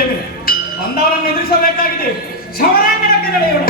ಎದುರಿಸ್ತೇನೆ. ಬಂದವರನ್ನು ಎದುರಿಸಬೇಕಾಗಿದೆ. ಸಮರಾಂಗಣಕ್ಕೆ ನಡೆಯೋಣ.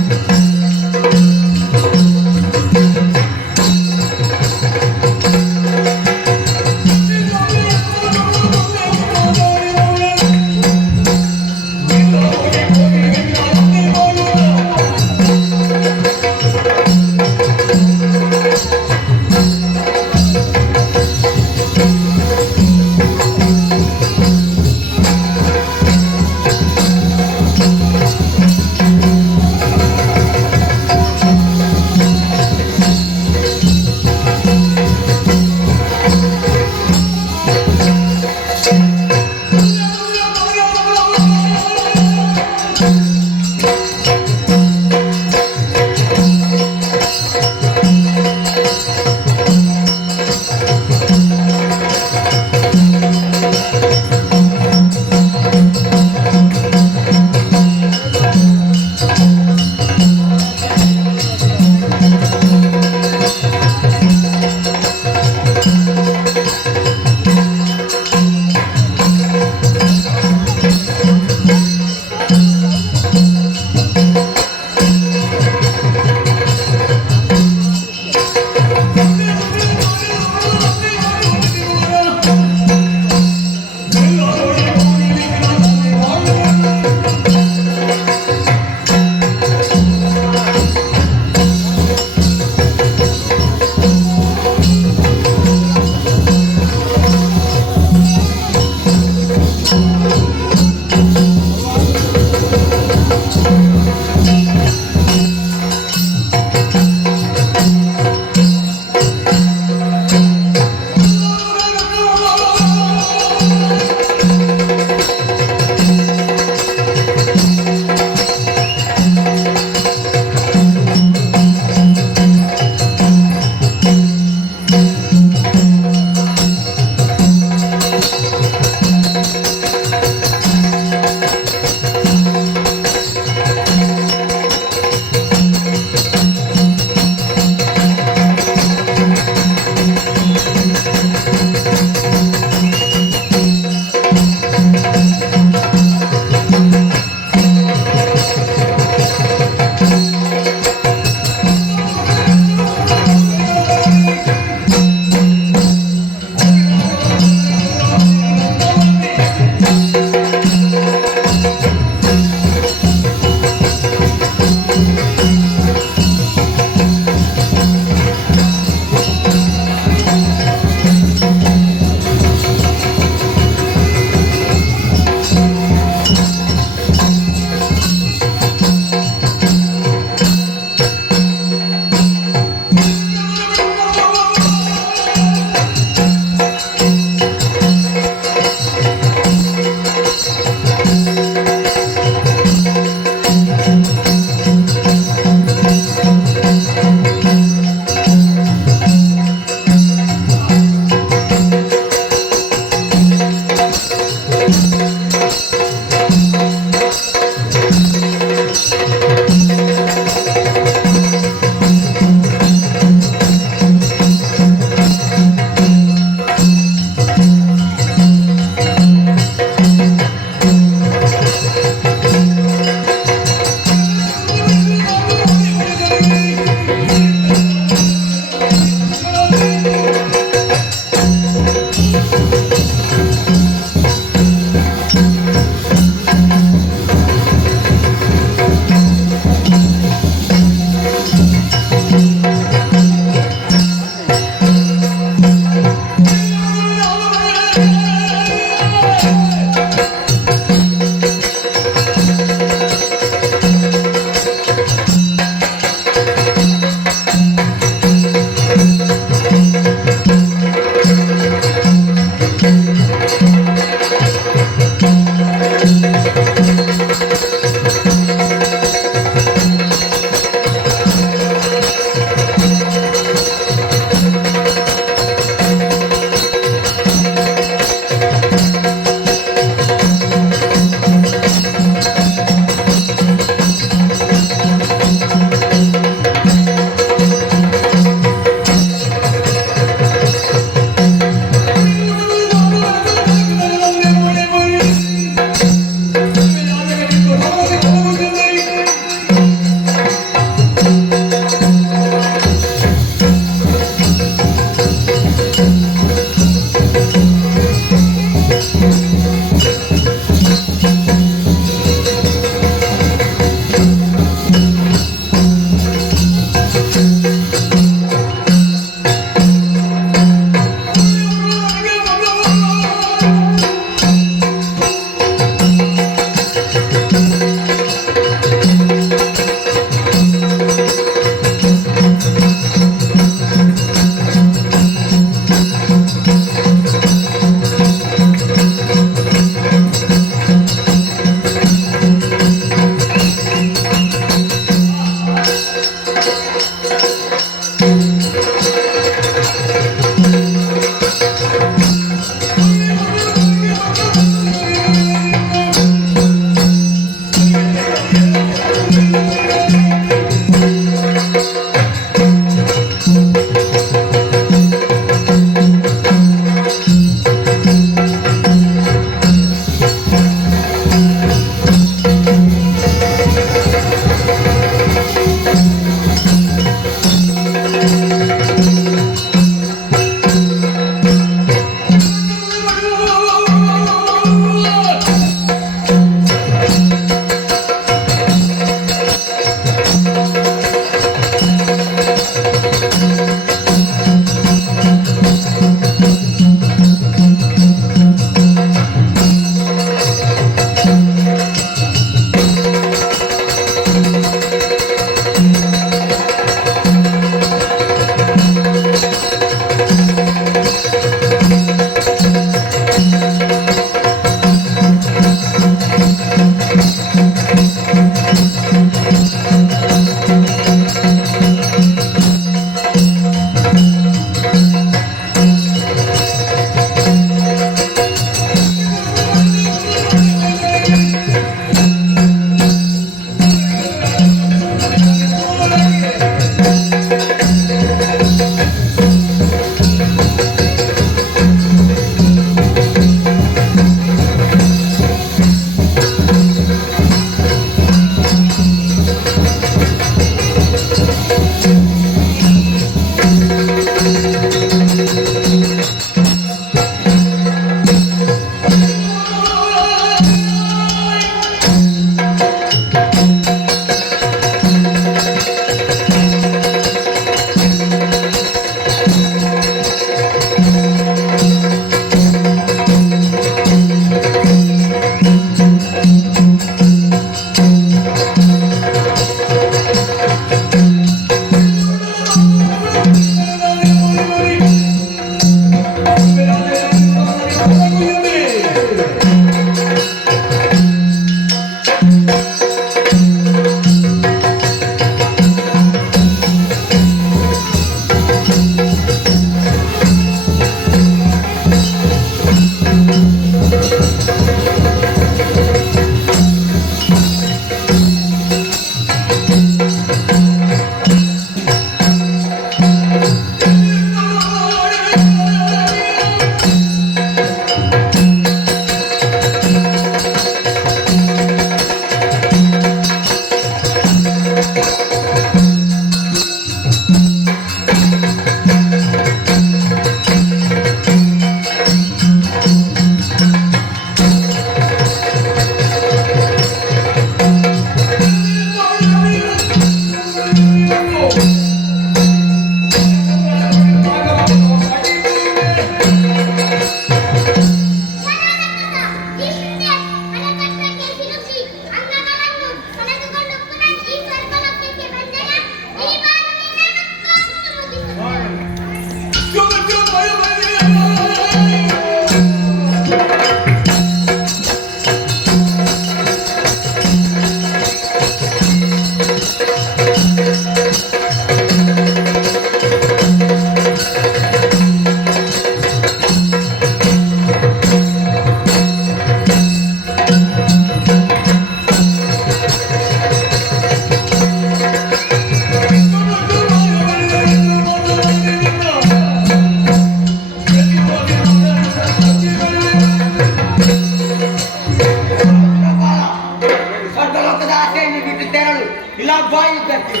ಬಾಯಿದ್ದಕ್ಕೆ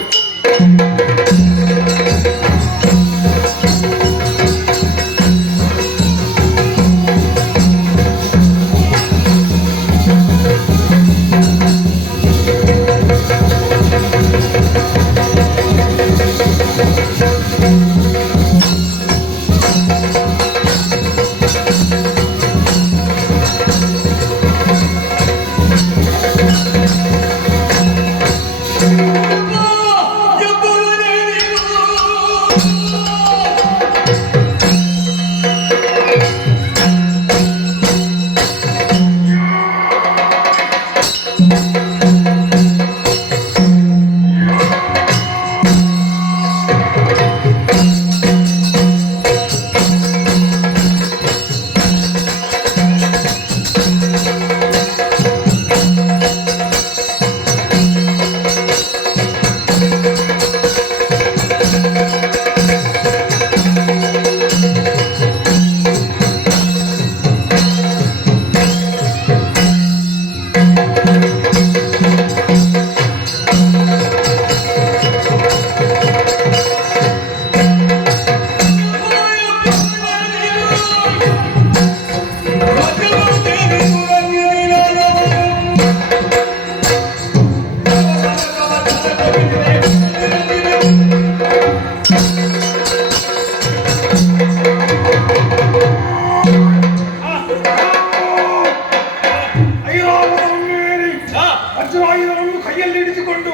ವಜ್ರಾಯುಧವನ್ನು ಕೈಯಲ್ಲಿ ಹಿಡಿದುಕೊಂಡು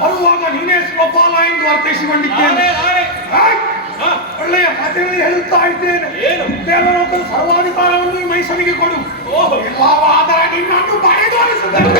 ಬರುವಾಗ ನೀನೇ ಸ್ವಪಾಲ ಎಂದು ಅರ್ಥೈಸಿಕೊಂಡಿದ್ದೇನೆ. ಒಳ್ಳೆಯ ಮಾತಿನಲ್ಲಿ ಹೇಳುತ್ತಾ ಇದ್ದೇನೆ, ದೇವಲೋಕದ ಸರ್ವಾಧಿಕಾರವನ್ನು ಈ ಮೈಸೂರಿಗೆ ಕೊಡು. ಇಲ್ಲವಾದರೆ ನಿನ್ನನ್ನು ಬರೆದೋರಿಸುತ್ತೇನೆ.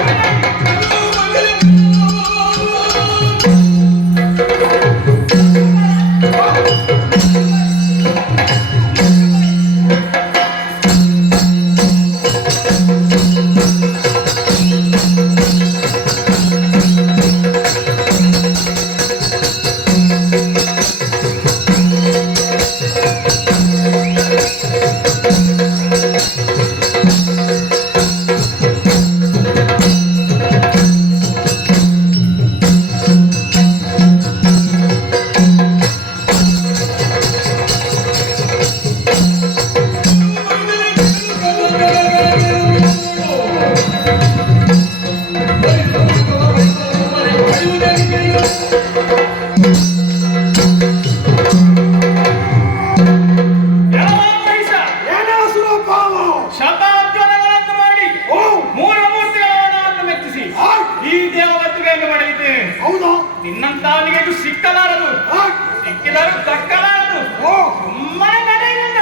ನಿನ್ನಂತಾನಿಗೆ ಇದು ಸಿಕ್ಕಲಾರದು, ಸಿಕ್ಕಿದರೂ ದಕ್ಕಲಾರದು. ಸುಮ್ಮನೆ ನಡೆಯಿಂದ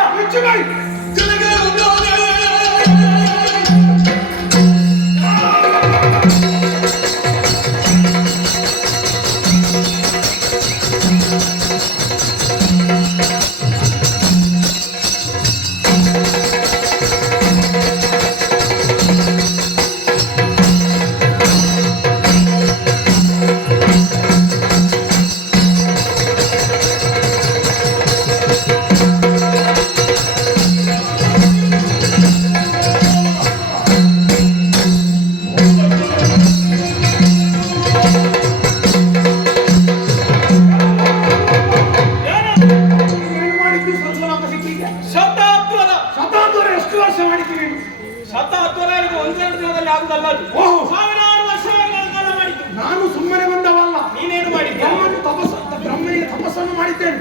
ನಾನು ಸುಮ್ಮನೆ ಬಂದವಲ್ಲ. ನೀನೇನು ಮಾಡಿದ್ದೆ? ಬ್ರಹ್ಮನಿಗೆ ತಪಸ್ಸನ್ನು ಮಾಡಿದ್ದೇನೆ.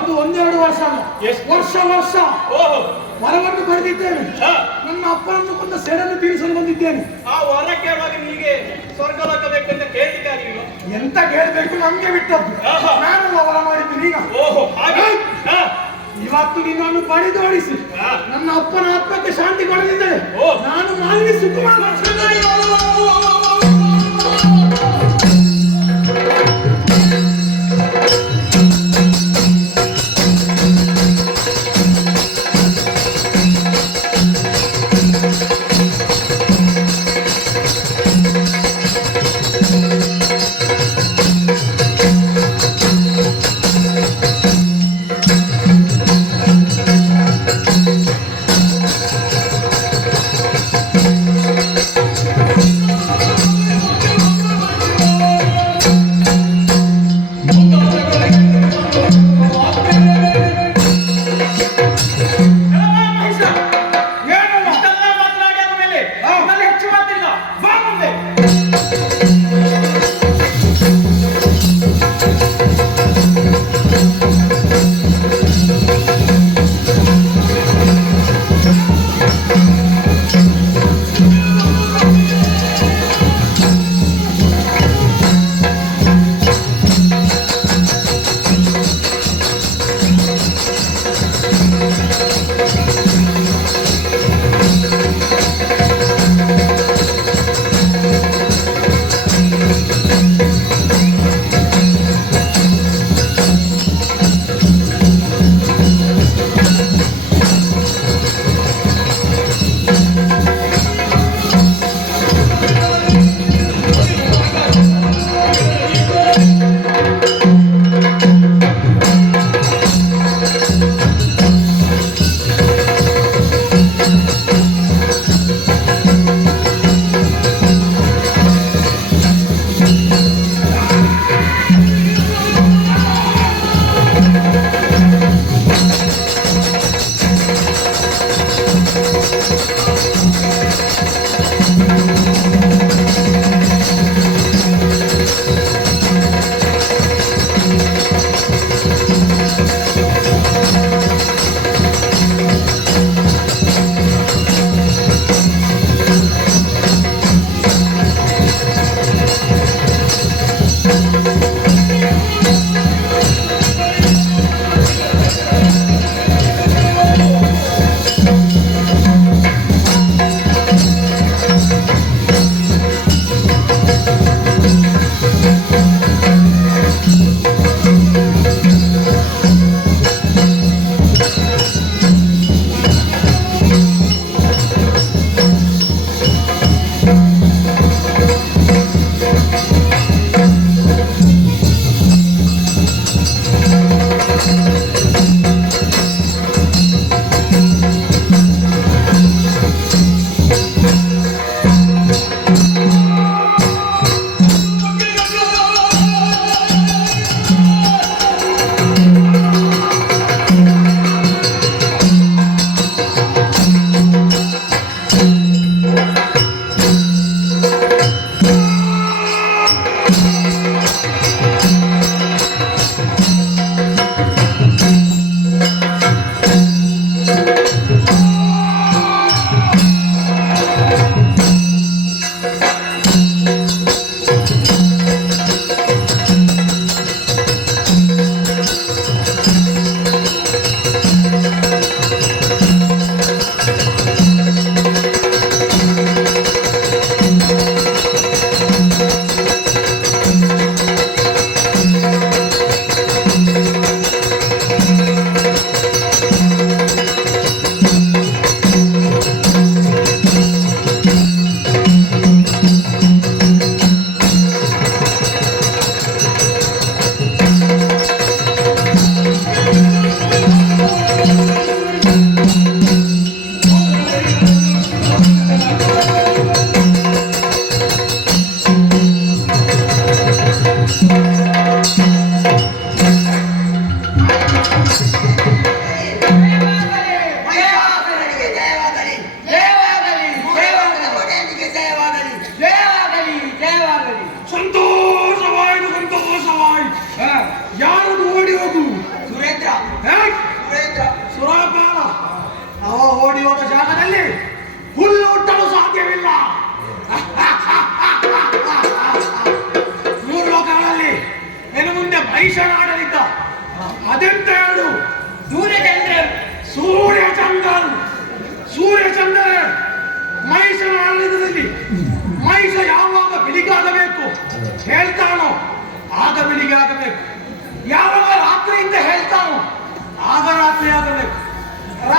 ಅದು ಒಂದೆರಡು ವರ್ಷ ಅಲ್ಲ, ವರ್ಷ ವರ್ಷ ವರವನ್ನು ಪಡೆದಿದ್ದೇನೆ. ನನ್ನ ಅಪ್ಪನನ್ನು ಕೊಂದ ಸೇಡನ್ನು ತೀರಿಸಲು ಬಂದಿದ್ದೇನೆ. ಆ ವರ ಕೇಳುವಾಗ ನಿಮಗೆ ಸ್ವರ್ಗಲೋಕ ಬೇಕಂತ ಕೇಳಿದ್ದಾರೆ. ಎಂತ ಕೇಳಬೇಕು, ನಮ್ಗೆ ಬಿಟ್ಟದ್ದು. ನಾನೆಲ್ಲ ವರ ಮಾಡಿದ್ದೀನಿ. ಈಗ ಇವತ್ತು ನಿನ್ನನ್ನು ಬಡಿದೋಡಿಸಿ ನನ್ನ ಅಪ್ಪನ ಆತ್ಮಕ್ಕೆ ಶಾಂತಿ ಕೊಡಲಿದ್ದರೆ ನಾನು ಮಾನವಿ ಸುಕುಮಾರ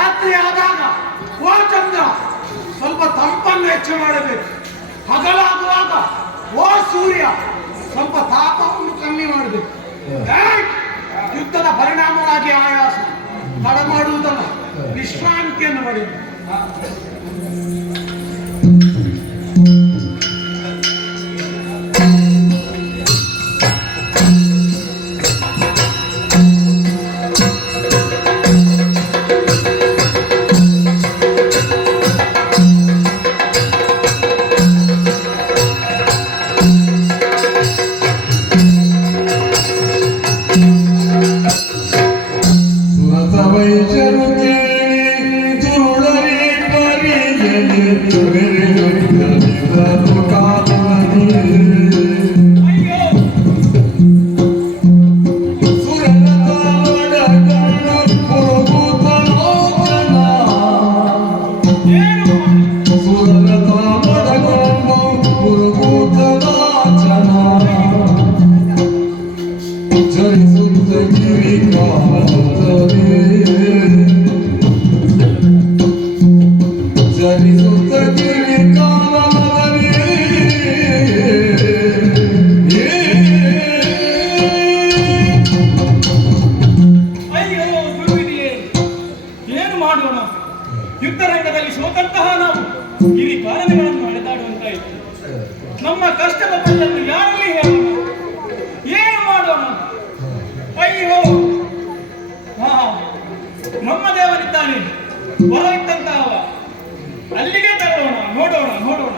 ರಾತ್ರಿ ಆದಾಗ ಓ ಚಂದ್ರ ಸ್ವಲ್ಪ ತಂಪನ್ನು ಹೆಚ್ಚು ಮಾಡಬೇಕು. ಹಗಲಾಗುವಾಗ ಓ ಸೂರ್ಯ ಸ್ವಲ್ಪ ತಾಪವನ್ನು ಕಮ್ಮಿ ಮಾಡಬೇಕು. ಯುದ್ಧದ ಪರಿಣಾಮವಾಗಿ ಆಯಾಸ ತಡ ಮಾಡುವುದಲ್ಲ, ವಿಶ್ರಾಂತಿಯನ್ನು ಪಡೆಯುವುದು. ಯುದ್ಧರಂಗದಲ್ಲಿ ಸೋತಂತಹ ನಾವು ಗಿರಿ ಕಾರಣಗಳನ್ನು ಅಳೆದಾಡುವಂತಾಯಿತು. ನಮ್ಮ ಕಷ್ಟದ ಪಟ್ಟನ್ನು ಯಾರಲ್ಲಿ ಹೇಳೋಣ, ಏನು ಮಾಡೋಣ? ಅಯ್ಯೋ, ನಮ್ಮ ದೇವರಿದ್ದಾನೆ, ಹೊರಗಿದ್ದಂತಹ ಅಲ್ಲಿಗೆ ತರೋಣ, ನೋಡೋಣ ನೋಡೋಣ.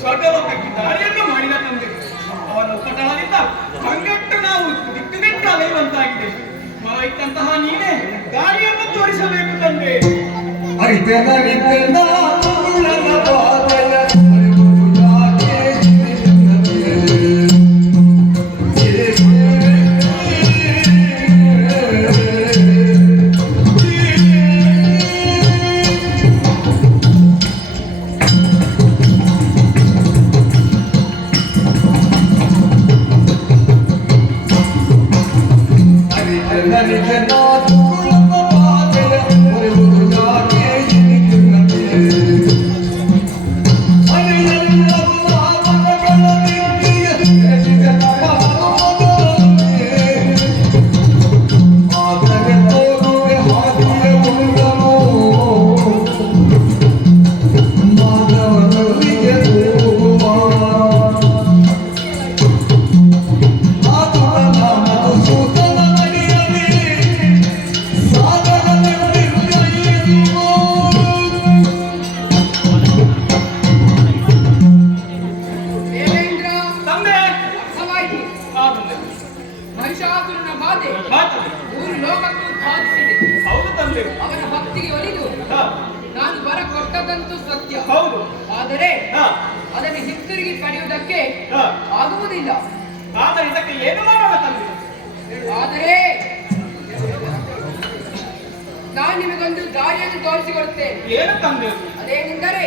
ಸ್ವರ್ಗಲೋಕಕ್ಕೆ ದಾರಿಯನ್ನು ಮಾಡಿದ ತಂದೆ, ಅವನ ಉಪಟಳದಿಂದ ಕಂಗೆಟ್ಟು ನಾವು ದಿಕ್ಕುಗೆಟ್ಟು ಅಲೆಯುವಂತಾಗಿದೆ. ಇತ್ತಂತಹ ನೀನೇ ದಾರಿಯನ್ನು ತೋರಿಸಬೇಕು ತಂದೆ. ಅವನ ಭಕ್ತಿಗೆ ಒಲಿದು ನಾನು ಬರ ಕೊಟ್ಟದಂತೂ ಸತ್ಯ. ಹೌದು. ಆದರೆ ಅದನ್ನು ಹಿಂತಿರುಗಿ ಪಡೆಯುವುದಕ್ಕೆ ಆಗುವುದಿಲ್ಲ. ಆದರೆ ಇದಕ್ಕೆ ಏನು ಮಾಡೋಣ ತಂದೆ? ಆದರೆ ನಾನು ನಿಮಗೊಂದು ದಾರಿಯನ್ನು ತೋರಿಸಿಕೊಡುತ್ತೇನೆ. ಏನು ತಂದೆ? ಅದೇನೆಂದರೆ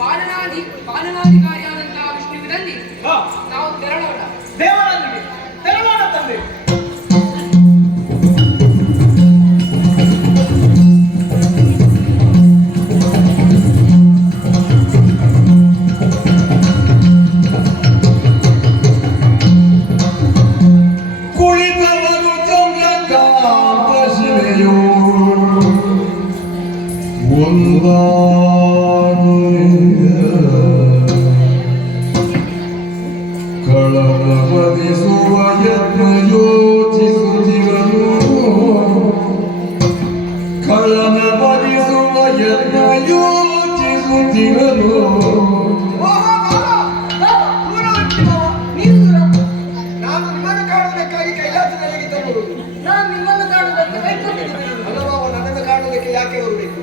ಪಾಲನಾಧಿಕಾರಿಯಾದಂತಹ ವಿಷ್ಣುವಿನಲ್ಲಿ ನಾವು ತೆರಳೋಣ. ದೇವರಲ್ಲಿಗೆ ತೆರಳೋಣ ತಂದೆ. ಕಾಯುತ್ತಿರಲು ನಾನು ನಿಮ್ಮನ್ನು ಕಾಣುವುದಕ್ಕಾಗಿ ಕೈಲಾಸದಲ್ಲಿ ತರುವುದು. ನಾನು ನಿಮ್ಮನ್ನು ಕಾಣುವುದಕ್ಕೆ ಬೈಕೊಂಡಿದ್ದೇನೆ. ಅಲ್ಲವಾ ನನ್ನನ್ನು ಕಾಣುವುದಕ್ಕೆ ಯಾಕೆ ಬರಬೇಕು?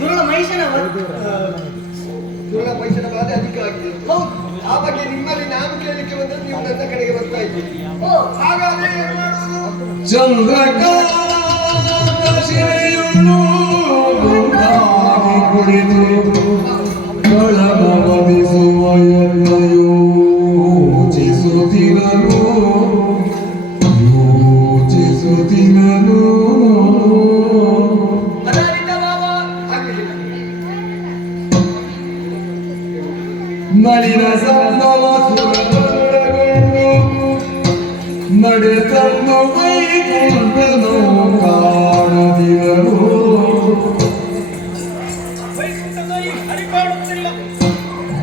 ದುರುಳ ಮಹಿಷನ ದುರುಳ ಪೈಸನ ಬಾಧೆ ಅಧಿಕ ಆಗಿದೆ. ಹೌದು. ಆ ಬಗ್ಗೆ ನಿಮ್ಮಲ್ಲಿ ನಾನು ಕೇಳಲಿಕ್ಕೆ ಬಂದ್ರೆ ನೀವು ನನ್ನ ಕಡೆಗೆ ಬರ್ತಾ ಇದ್ದೀರಿ. ಓ, ಹಾಗಾದ್ರೆ ಏನು ಮಾಡುವುದು? ಚಂದ್ರಕಾಶಿರೆಯುಳು ಕುಳಿತು ಕಳಮದಿಸುವ ಯೋಚಿಸುತ್ತಿರಲು ಅದಾರಿತ ಬಾಬಾ ಆಗಲಿಲ್ಲ. ಮಲಿನ ಸಂದವ ಸುರದೊಳಗೊಂಡು ನಡೆತನ್ನು ವೈಕುಂಠನು ಕಾಣದಿರಲು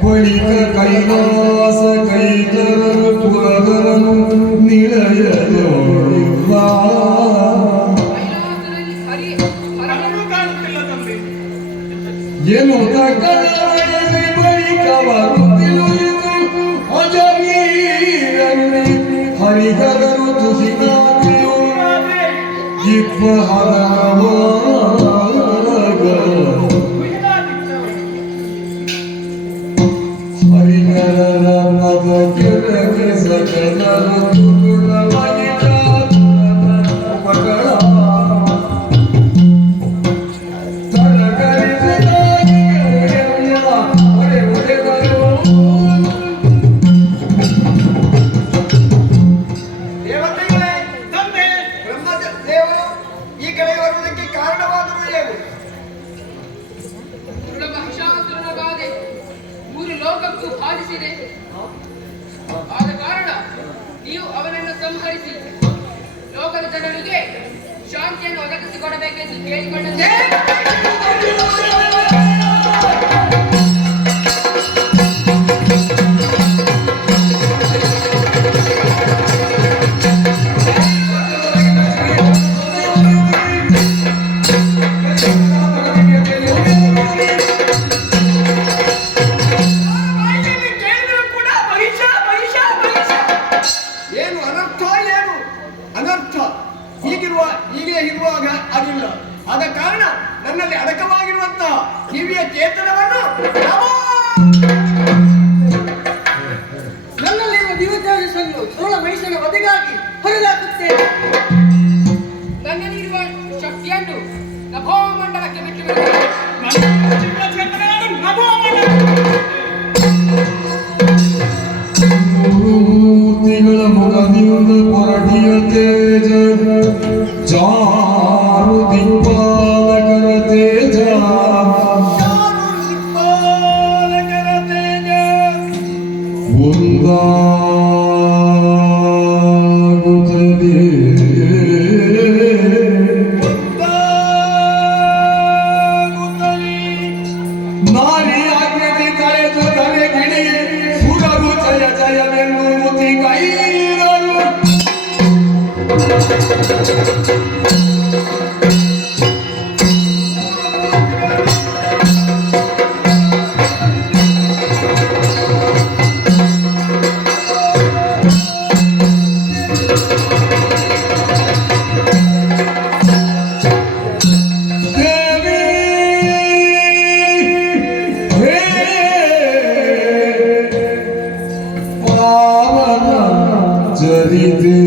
ಬಳಿಕ ಕೈಲಾಸ ಕೈತರನು ಪುರದರನು ನಿಳಯದೊಳಿಲ್ಲ ನನ್ನನ್ನು ಕಾಣುತ್ತಿಲ್ಲ ತಂದೆ. ಎನ್ನುತ್ತ ಕಳವಳಿಸಿ ಬಳಿಕ ಬರುತ್ತಿರುವುದು ಅಜವೀರನು ಹರಿಹರನು ತುಸಿನಾದಿಯು ಇಪ್ಪ ಹರಿಹರನ ಮದ ಕೆಳಗೆ ಸಕಲರು ತುರುಳವಾಗಿ ಪಗಳ ದೇವತೆಗಳೇ, ತಂದೆ, ಬ್ರಹ್ಮದೇವರು ಈ ಕಡೆಗೆ ಬರುವುದಕ್ಕೆ ಕಾರಣವಾದರೂ ಏನು? ದುರುಳ ಮಹಿಷಾಸುರನ ಬಾಧೆ 3 ಲೋಕಕ್ಕೂ ಬಾಧಿಸಿದೆ. ಆದ ಕಾರಣ ನೀವು ಅವನನ್ನು ಸಂಹರಿಸಿ ಲೋಕದ ಜನರಿಗೆ ಶಾಂತಿಯನ್ನು ಒದಗಿಸಿಕೊಡಬೇಕೆಂದು ಕೇಳಿಕೊಂಡಂತೆ ಕೇಳಿದ್ರು ಕೂಡ ಮಹಿಷ ಮಹಿಷ ಮಹಿಷ. ಏನು ಅನರ್ಥ, ಏನು ಅನರ್ಥ? ಹೀಗೆ ಇರುವಾಗ ಆಗಿಲ್ಲ. ಆದ ಕಾರಣ ನನ್ನಲ್ಲಿ ಅಡಕವಾಗಿರುವಂತಹ ದಿವ್ಯ ಚೇತನವನ್ನು ನನ್ನಲ್ಲಿರುವ ದಿವ್ಯತೇಜಸ್ಸನ್ನು ದುರುಳ ಮಹಿಷನ ವಧೆಗಾಗಿ ಹೊರದಾಕುತ್ತೇನೆ. ನನ್ನಲ್ಲಿರುವ ಶಕ್ತಿಯನ್ನು ನಭೋಮಂಡಲಕ್ಕೆ ಬಿಟ್ಟು ಬಿಡುತ್ತೇನೆ. ಮೂರ್ತಿಗಳ ಮುಖದಿಂದ ಹೊರಟಿಯ ತೇಜ ಚಾರು ದಿಕ್ಪಾಲಕರ ತೇಜ ಒಂದಾಗುತ್ತದೆ ನಾರಿ ಆಜ್ಞೆ ಕಳೆದು ತಲೆಗಿಡಿ ಸುರರು ಜಯ ಜಯವೆನ್ನು ಮುತಿಗೈರರು ದೇವಿ ಹೇ ಪಾವನ ಚರಿತೆ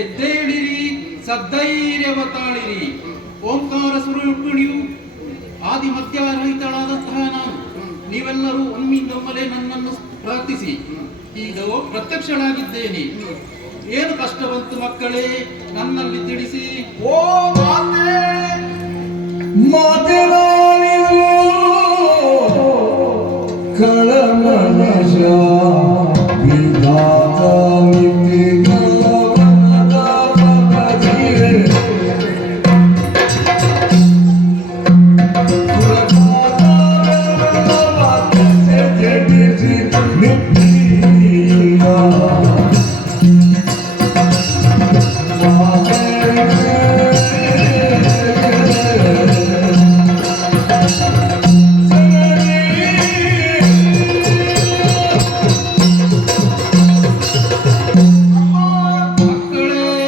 ಎದ್ದೇಳಿರಿ, ಸದ್ದೈರ್ಯವ ತಾಳಿರಿ. ಓಂಕಾರ ಸ್ವರೂಪಿಣಿಯು ಆದಿ ಮಧ್ಯಾರಹಿತಳಾದಂತಹ ನಾನು, ನೀವೆಲ್ಲರೂ ಒಮ್ಮಿಂದೊಮ್ಮಲೆ ನನ್ನನ್ನು ಪ್ರಾರ್ಥಿಸಿ. ಈಗ ಪ್ರತ್ಯಕ್ಷಳಾಗಿದ್ದೇನೆ. ಏನು ಕಷ್ಟ ಬಂತು ಮಕ್ಕಳೇ, ನನ್ನಲ್ಲಿ ತಿಳಿಸಿ. ಓ ಮಾತೆ, ಮಾತೆನಾನಿದು ಕಳಮನಶ ವಿಧಾತ ನಿತ್ಯಗಲವನದ ಬದಿರೆ ಸುರಪಾದವನವತೆ ಜಡಿಸಿ ನಿತ್ಯ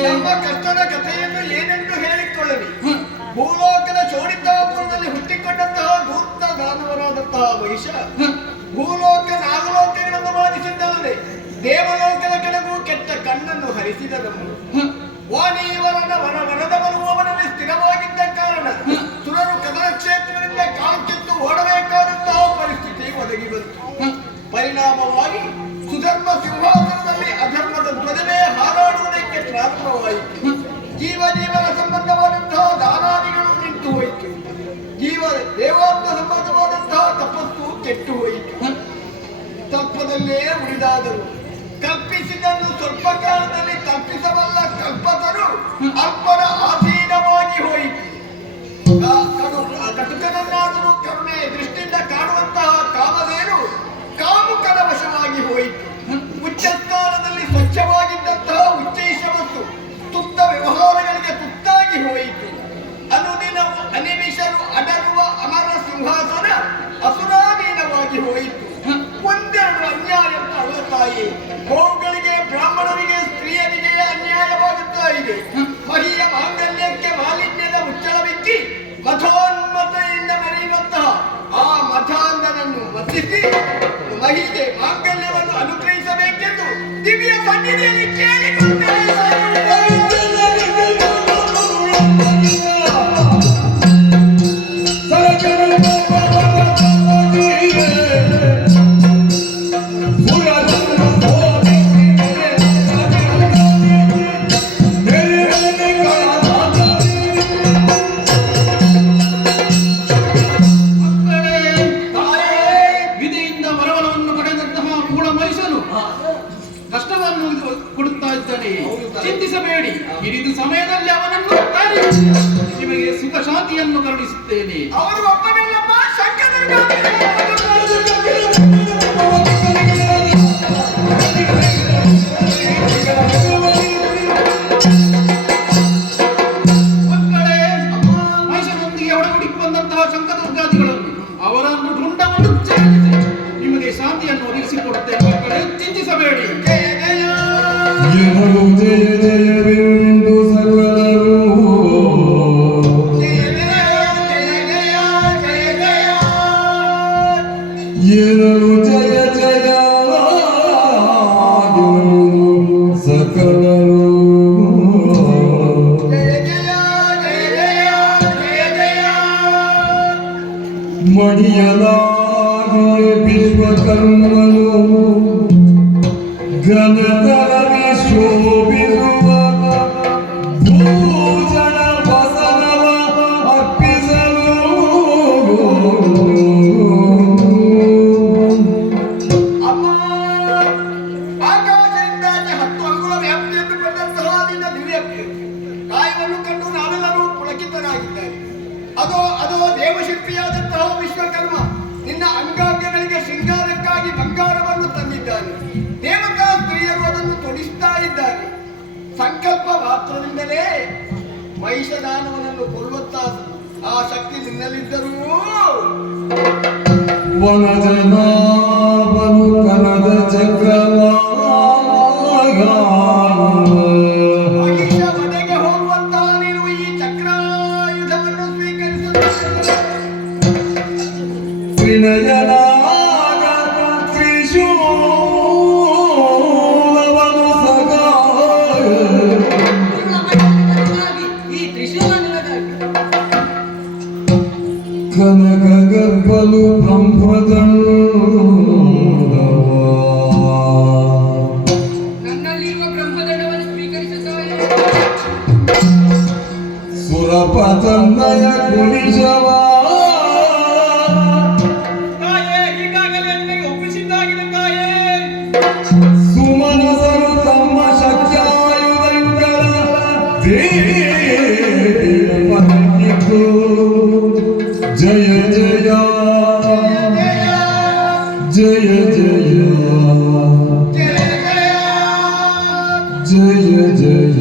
ನಮ್ಮ ಕಷ್ಟದ ಕಥೆಯನ್ನು ಏನೆಂದು ಹೇಳಿಕೊಳ್ಳಲಿ. ಭೂಲೋಕದ ಚೋಡಿತಾಪುರದಲ್ಲಿ ಹುಟ್ಟಿಕೊಂಡಂತಹ ಧೂರ್ತ ದಾನವರಾದಂತಹ ಮಹಿಷ ಭೂಲೋಕ ನಾಗಲೋಕಗಳನ್ನು ಬಾಧಿಸಿದ್ದಲ್ಲದೆ ದೇವಲೋಕದ ಕೆಳಗೂ ಕೆಟ್ಟ ಕಣ್ಣನ್ನು ಹರಿಸಿದನು. ವಾನೀವರನ ವರದ ಬರುವವನಲ್ಲಿ ಸ್ಥಿರವಾಗಿದ್ದ ಕಾರಣ ಸುರರು ಕದನ ಕ್ಷೇತ್ರದಿಂದ ಕಾಲ್ಕಿತ್ತು ಓಡಬೇಕಾದಂತಹ ಪರಿಸ್ಥಿತಿ ಒದಗಿ ಬಂತು. ಪರಿಣಾಮವಾಗಿ ಸುಧರ್ಮ ಸಿಂಹಾಸನದಲ್ಲಿ ಅಧರ್ಮದ ಧ್ವಜವೇ ಹಾರಾಡುವುದಕ್ಕೆ ಪ್ರಾರಂಭವಾಯಿತು. ಜೀವನ ಸಂಬಂಧವಾದಂತಹ ದಾನಾದಿಗಳು ನಿಂತು ಹೋಯಿತು. ದೇವಾತ್ಮ ಸಂಬಂಧವಾದಂತಹ ತಪಸ್ಸು ಕೆಟ್ಟು ಹೋಯಿತು. ತತ್ವದಲ್ಲೇ ಉಳಿದಾದರು. ಕಲ್ಪಿಸಿದನ್ನು ಸ್ವಲ್ಪ ಕಾಲದಲ್ಲಿ ತಪ್ಪಿಸಬಲ್ಲ ಕಲ್ಪತರು ಅಲ್ಪರ ಆಧೀನವಾಗಿ ಹೋಯಿತು. ಕಟುಕನನ್ನಾದರೂ ಕರುಣೆ ದೃಷ್ಟಿಯಿಂದ ಕಾಣುವಂತಹ ಕಾಮಧೇನು ಕಾಮುಕನ ವಶವಾಗಿ ಹೋಯಿತು. ಉಚ್ಚಸ್ಥಾನದಲ್ಲಿ ಸ್ವಚ್ಛವಾಗಿದ್ದಂತಹ ಉಚ್ಚೈಷ ಮತ್ತು ತುತ್ತ ವ್ಯವಹಾರಗಳಿಗೆ ತುತ್ತಾಗಿ ಹೋಯಿತು. ಅನುದಿನವು ಅನಿಮಿಷರು ಅಡರುವ ಅಮರ ಸಿಂಹಾಸನ ಅಸುರಾಧೀನವಾಗಿ ಹೋಯಿತು. ಒಂದೆರಡು ಅನ್ಯಾಯ ತಾಯಿ, ಗೋವುಗಳಿಗೆ, ಬ್ರಾಹ್ಮಣರಿಗೆ, ಸ್ತ್ರೀಯರಿಗೆ ಅನ್ಯಾಯವಾಗುತ್ತಾ ಇದೆ. ಮಹಿಯ ಮಾಂಗಲ್ಯಕ್ಕೆ ಮಾಲಿನ್ಯದ ಮುಚ್ಚಳವಿಕ್ಕಿ ಮಥೋನ್ಮತೆಯಿಂದ ಮೆರೆಯುವಂತಹ ಆ ಮಠಾಂಧನನ್ನು ಮತ್ತಿಸಿ ಮಹಿಗೆ ಮಾಂಗಲ್ಯವನ್ನು ಅನುಗ್ರಹಿಸಬೇಕೆಂದು ದಿವ್ಯ ಸನ್ನಿಧಿಯಲ್ಲಿ ಕೇಳಿಕೊಂಡರೆ ವಿಧಿಯಿಂದ ವರವರವನ್ನು ಪಡೆದಂತಹ ಮೂಢ ಮನುಷ್ಯನು ಕಷ್ಟವನ್ನು ಕೊಡುತ್ತಾ ಇದ್ದಾನೆ. ಚಿಂತಿಸಬೇಡಿ, ಹಿರಿದು ಸಮಯದಲ್ಲಿ ಅವನನ್ನು ತರಿಸಿ ನಿಮಗೆ ಸುಖ ಶಾಂತಿಯನ್ನು ಕರುಣಿಸುತ್ತೇನೆ. ಅವರು ಒಬ್ಬನಲ್ಲಪ್ಪ ಶಂಕರನ ಮಕ್ಕಳೇ, ಮನುಷ್ಯನೊಂದಿಗೆ ಒಡಗೂಡಿ ಬಂದಂತಹ ಶಂಕದುರ್ಗಾದಿಗಳನ್ನು ಅವರನ್ನು ರುಂಡವನ್ನು ಛೇದಿಸಿ ನಿಮಗೆ ಶಾಂತಿಯನ್ನು ಒದಗಿಸಿಕೊಡುತ್ತೇನೆ. ಮಕ್ಕಳೇ, ಚಿಂತಿಸಬೇಡಿ. ಜನರು ಜಯ ಜಯವೆಂದು ಸಕಲರು ಏನರು ಜಯ ಜಯ ಸಕಲರು ಮಣಿಯಲಾಗಿ ವಿಶ್ವಕರ್ಮನು ಘನತರವಿ ಶೋಭಿಸುವ ಭೂಜನ ವಸನವ ಅರ್ಪಿಸಲು ಅಮ್ಮ ಆಕಾಶದಿಂದಾಚೆ 10 ಅಂಗುಳ ವ್ಯಾಪ್ತಿಯನ್ನು ಪಡೆದಂತಹ ನಿನ್ನ ದಿವ್ಯ ಕಾಯವನ್ನು ಕಂಡು ನಾವೆಲ್ಲರೂ ಪುಳಕಿತರಾಗಿದ್ದಾರೆ. ಅದೋ ದೇವಶಿಲ್ಪಿಯಾದಂತಹ ವಿಶ್ವಕರ್ಮ ನಿನ್ನ ಅಂಗಾಂಗಗಳಿಗೆ ಶೃಂಗಾರಕ್ಕಾಗಿ ಬಂಗಾರವನ್ನು ತಂದಿದ್ದಾನೆ. ದೇವತಾ ಸ್ತ್ರೀಯರು ಅದನ್ನು ತೊಡಿಸ್ತಾ ಇದ್ದಾರೆ. ಸಂಕಲ್ಪ ಮಾತ್ರದಿಂದಲೇ ಮಹಿಷದಾನವನನ್ನು ಕೊಲ್ಲುತ್ತಾ ಆ ಶಕ್ತಿ ನಿನ್ನಲ್ಲಿದ್ದರೂ ವನಜನಾವನು ಕನದ ಚಕ್ರವಾಗ ಮಹಿಷ ಮನೆಗೆ ಹೋಗುವಂತಹ ನೀನು ಈ ಚಕ್ರಾಯುಧವನ್ನು ಸ್ವೀಕರಿಸುತ್ತಾ ತ್ರಿನಯನಾಗ ತ್ರಿಶೂಲವನು ಸಗಾಯ ತನಕ ಗರ್ಭಲು ಬ್ರಹ್ಮದಂಡವಾ ನನ್ನಲ್ಲಿರುವ ಬ್ರಹ್ಮದಂಡವನ್ನು ಸ್ವೀಕರಿಸುತ್ತಾನೆ. ಸುರಪತನ್ನಯ ಕುಣಿಜವಾ ತಾಯೇ, ಈಗಾಗಲೇ ನಿನಗೆ ಒಪ್ಪಿಸಿದ್ದಾಗಿದೆ ತಾಯೇ. ಸುಮನಸರು ತಮ್ಮ ಶಕ್ಯಾಯುಧಗಳ ದೇವನಿಗೂ ಜಯ ಜಯ ಜಯ ಜಯ ಜಯ ಜಯ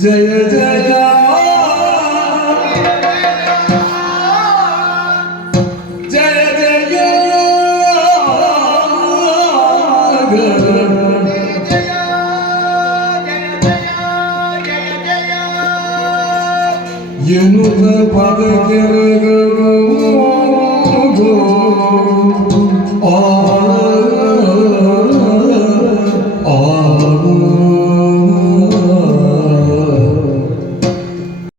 जय जय जय जय ಎನ್ನುತ್ತ ಪದಕೆರೆಗಳು ಆ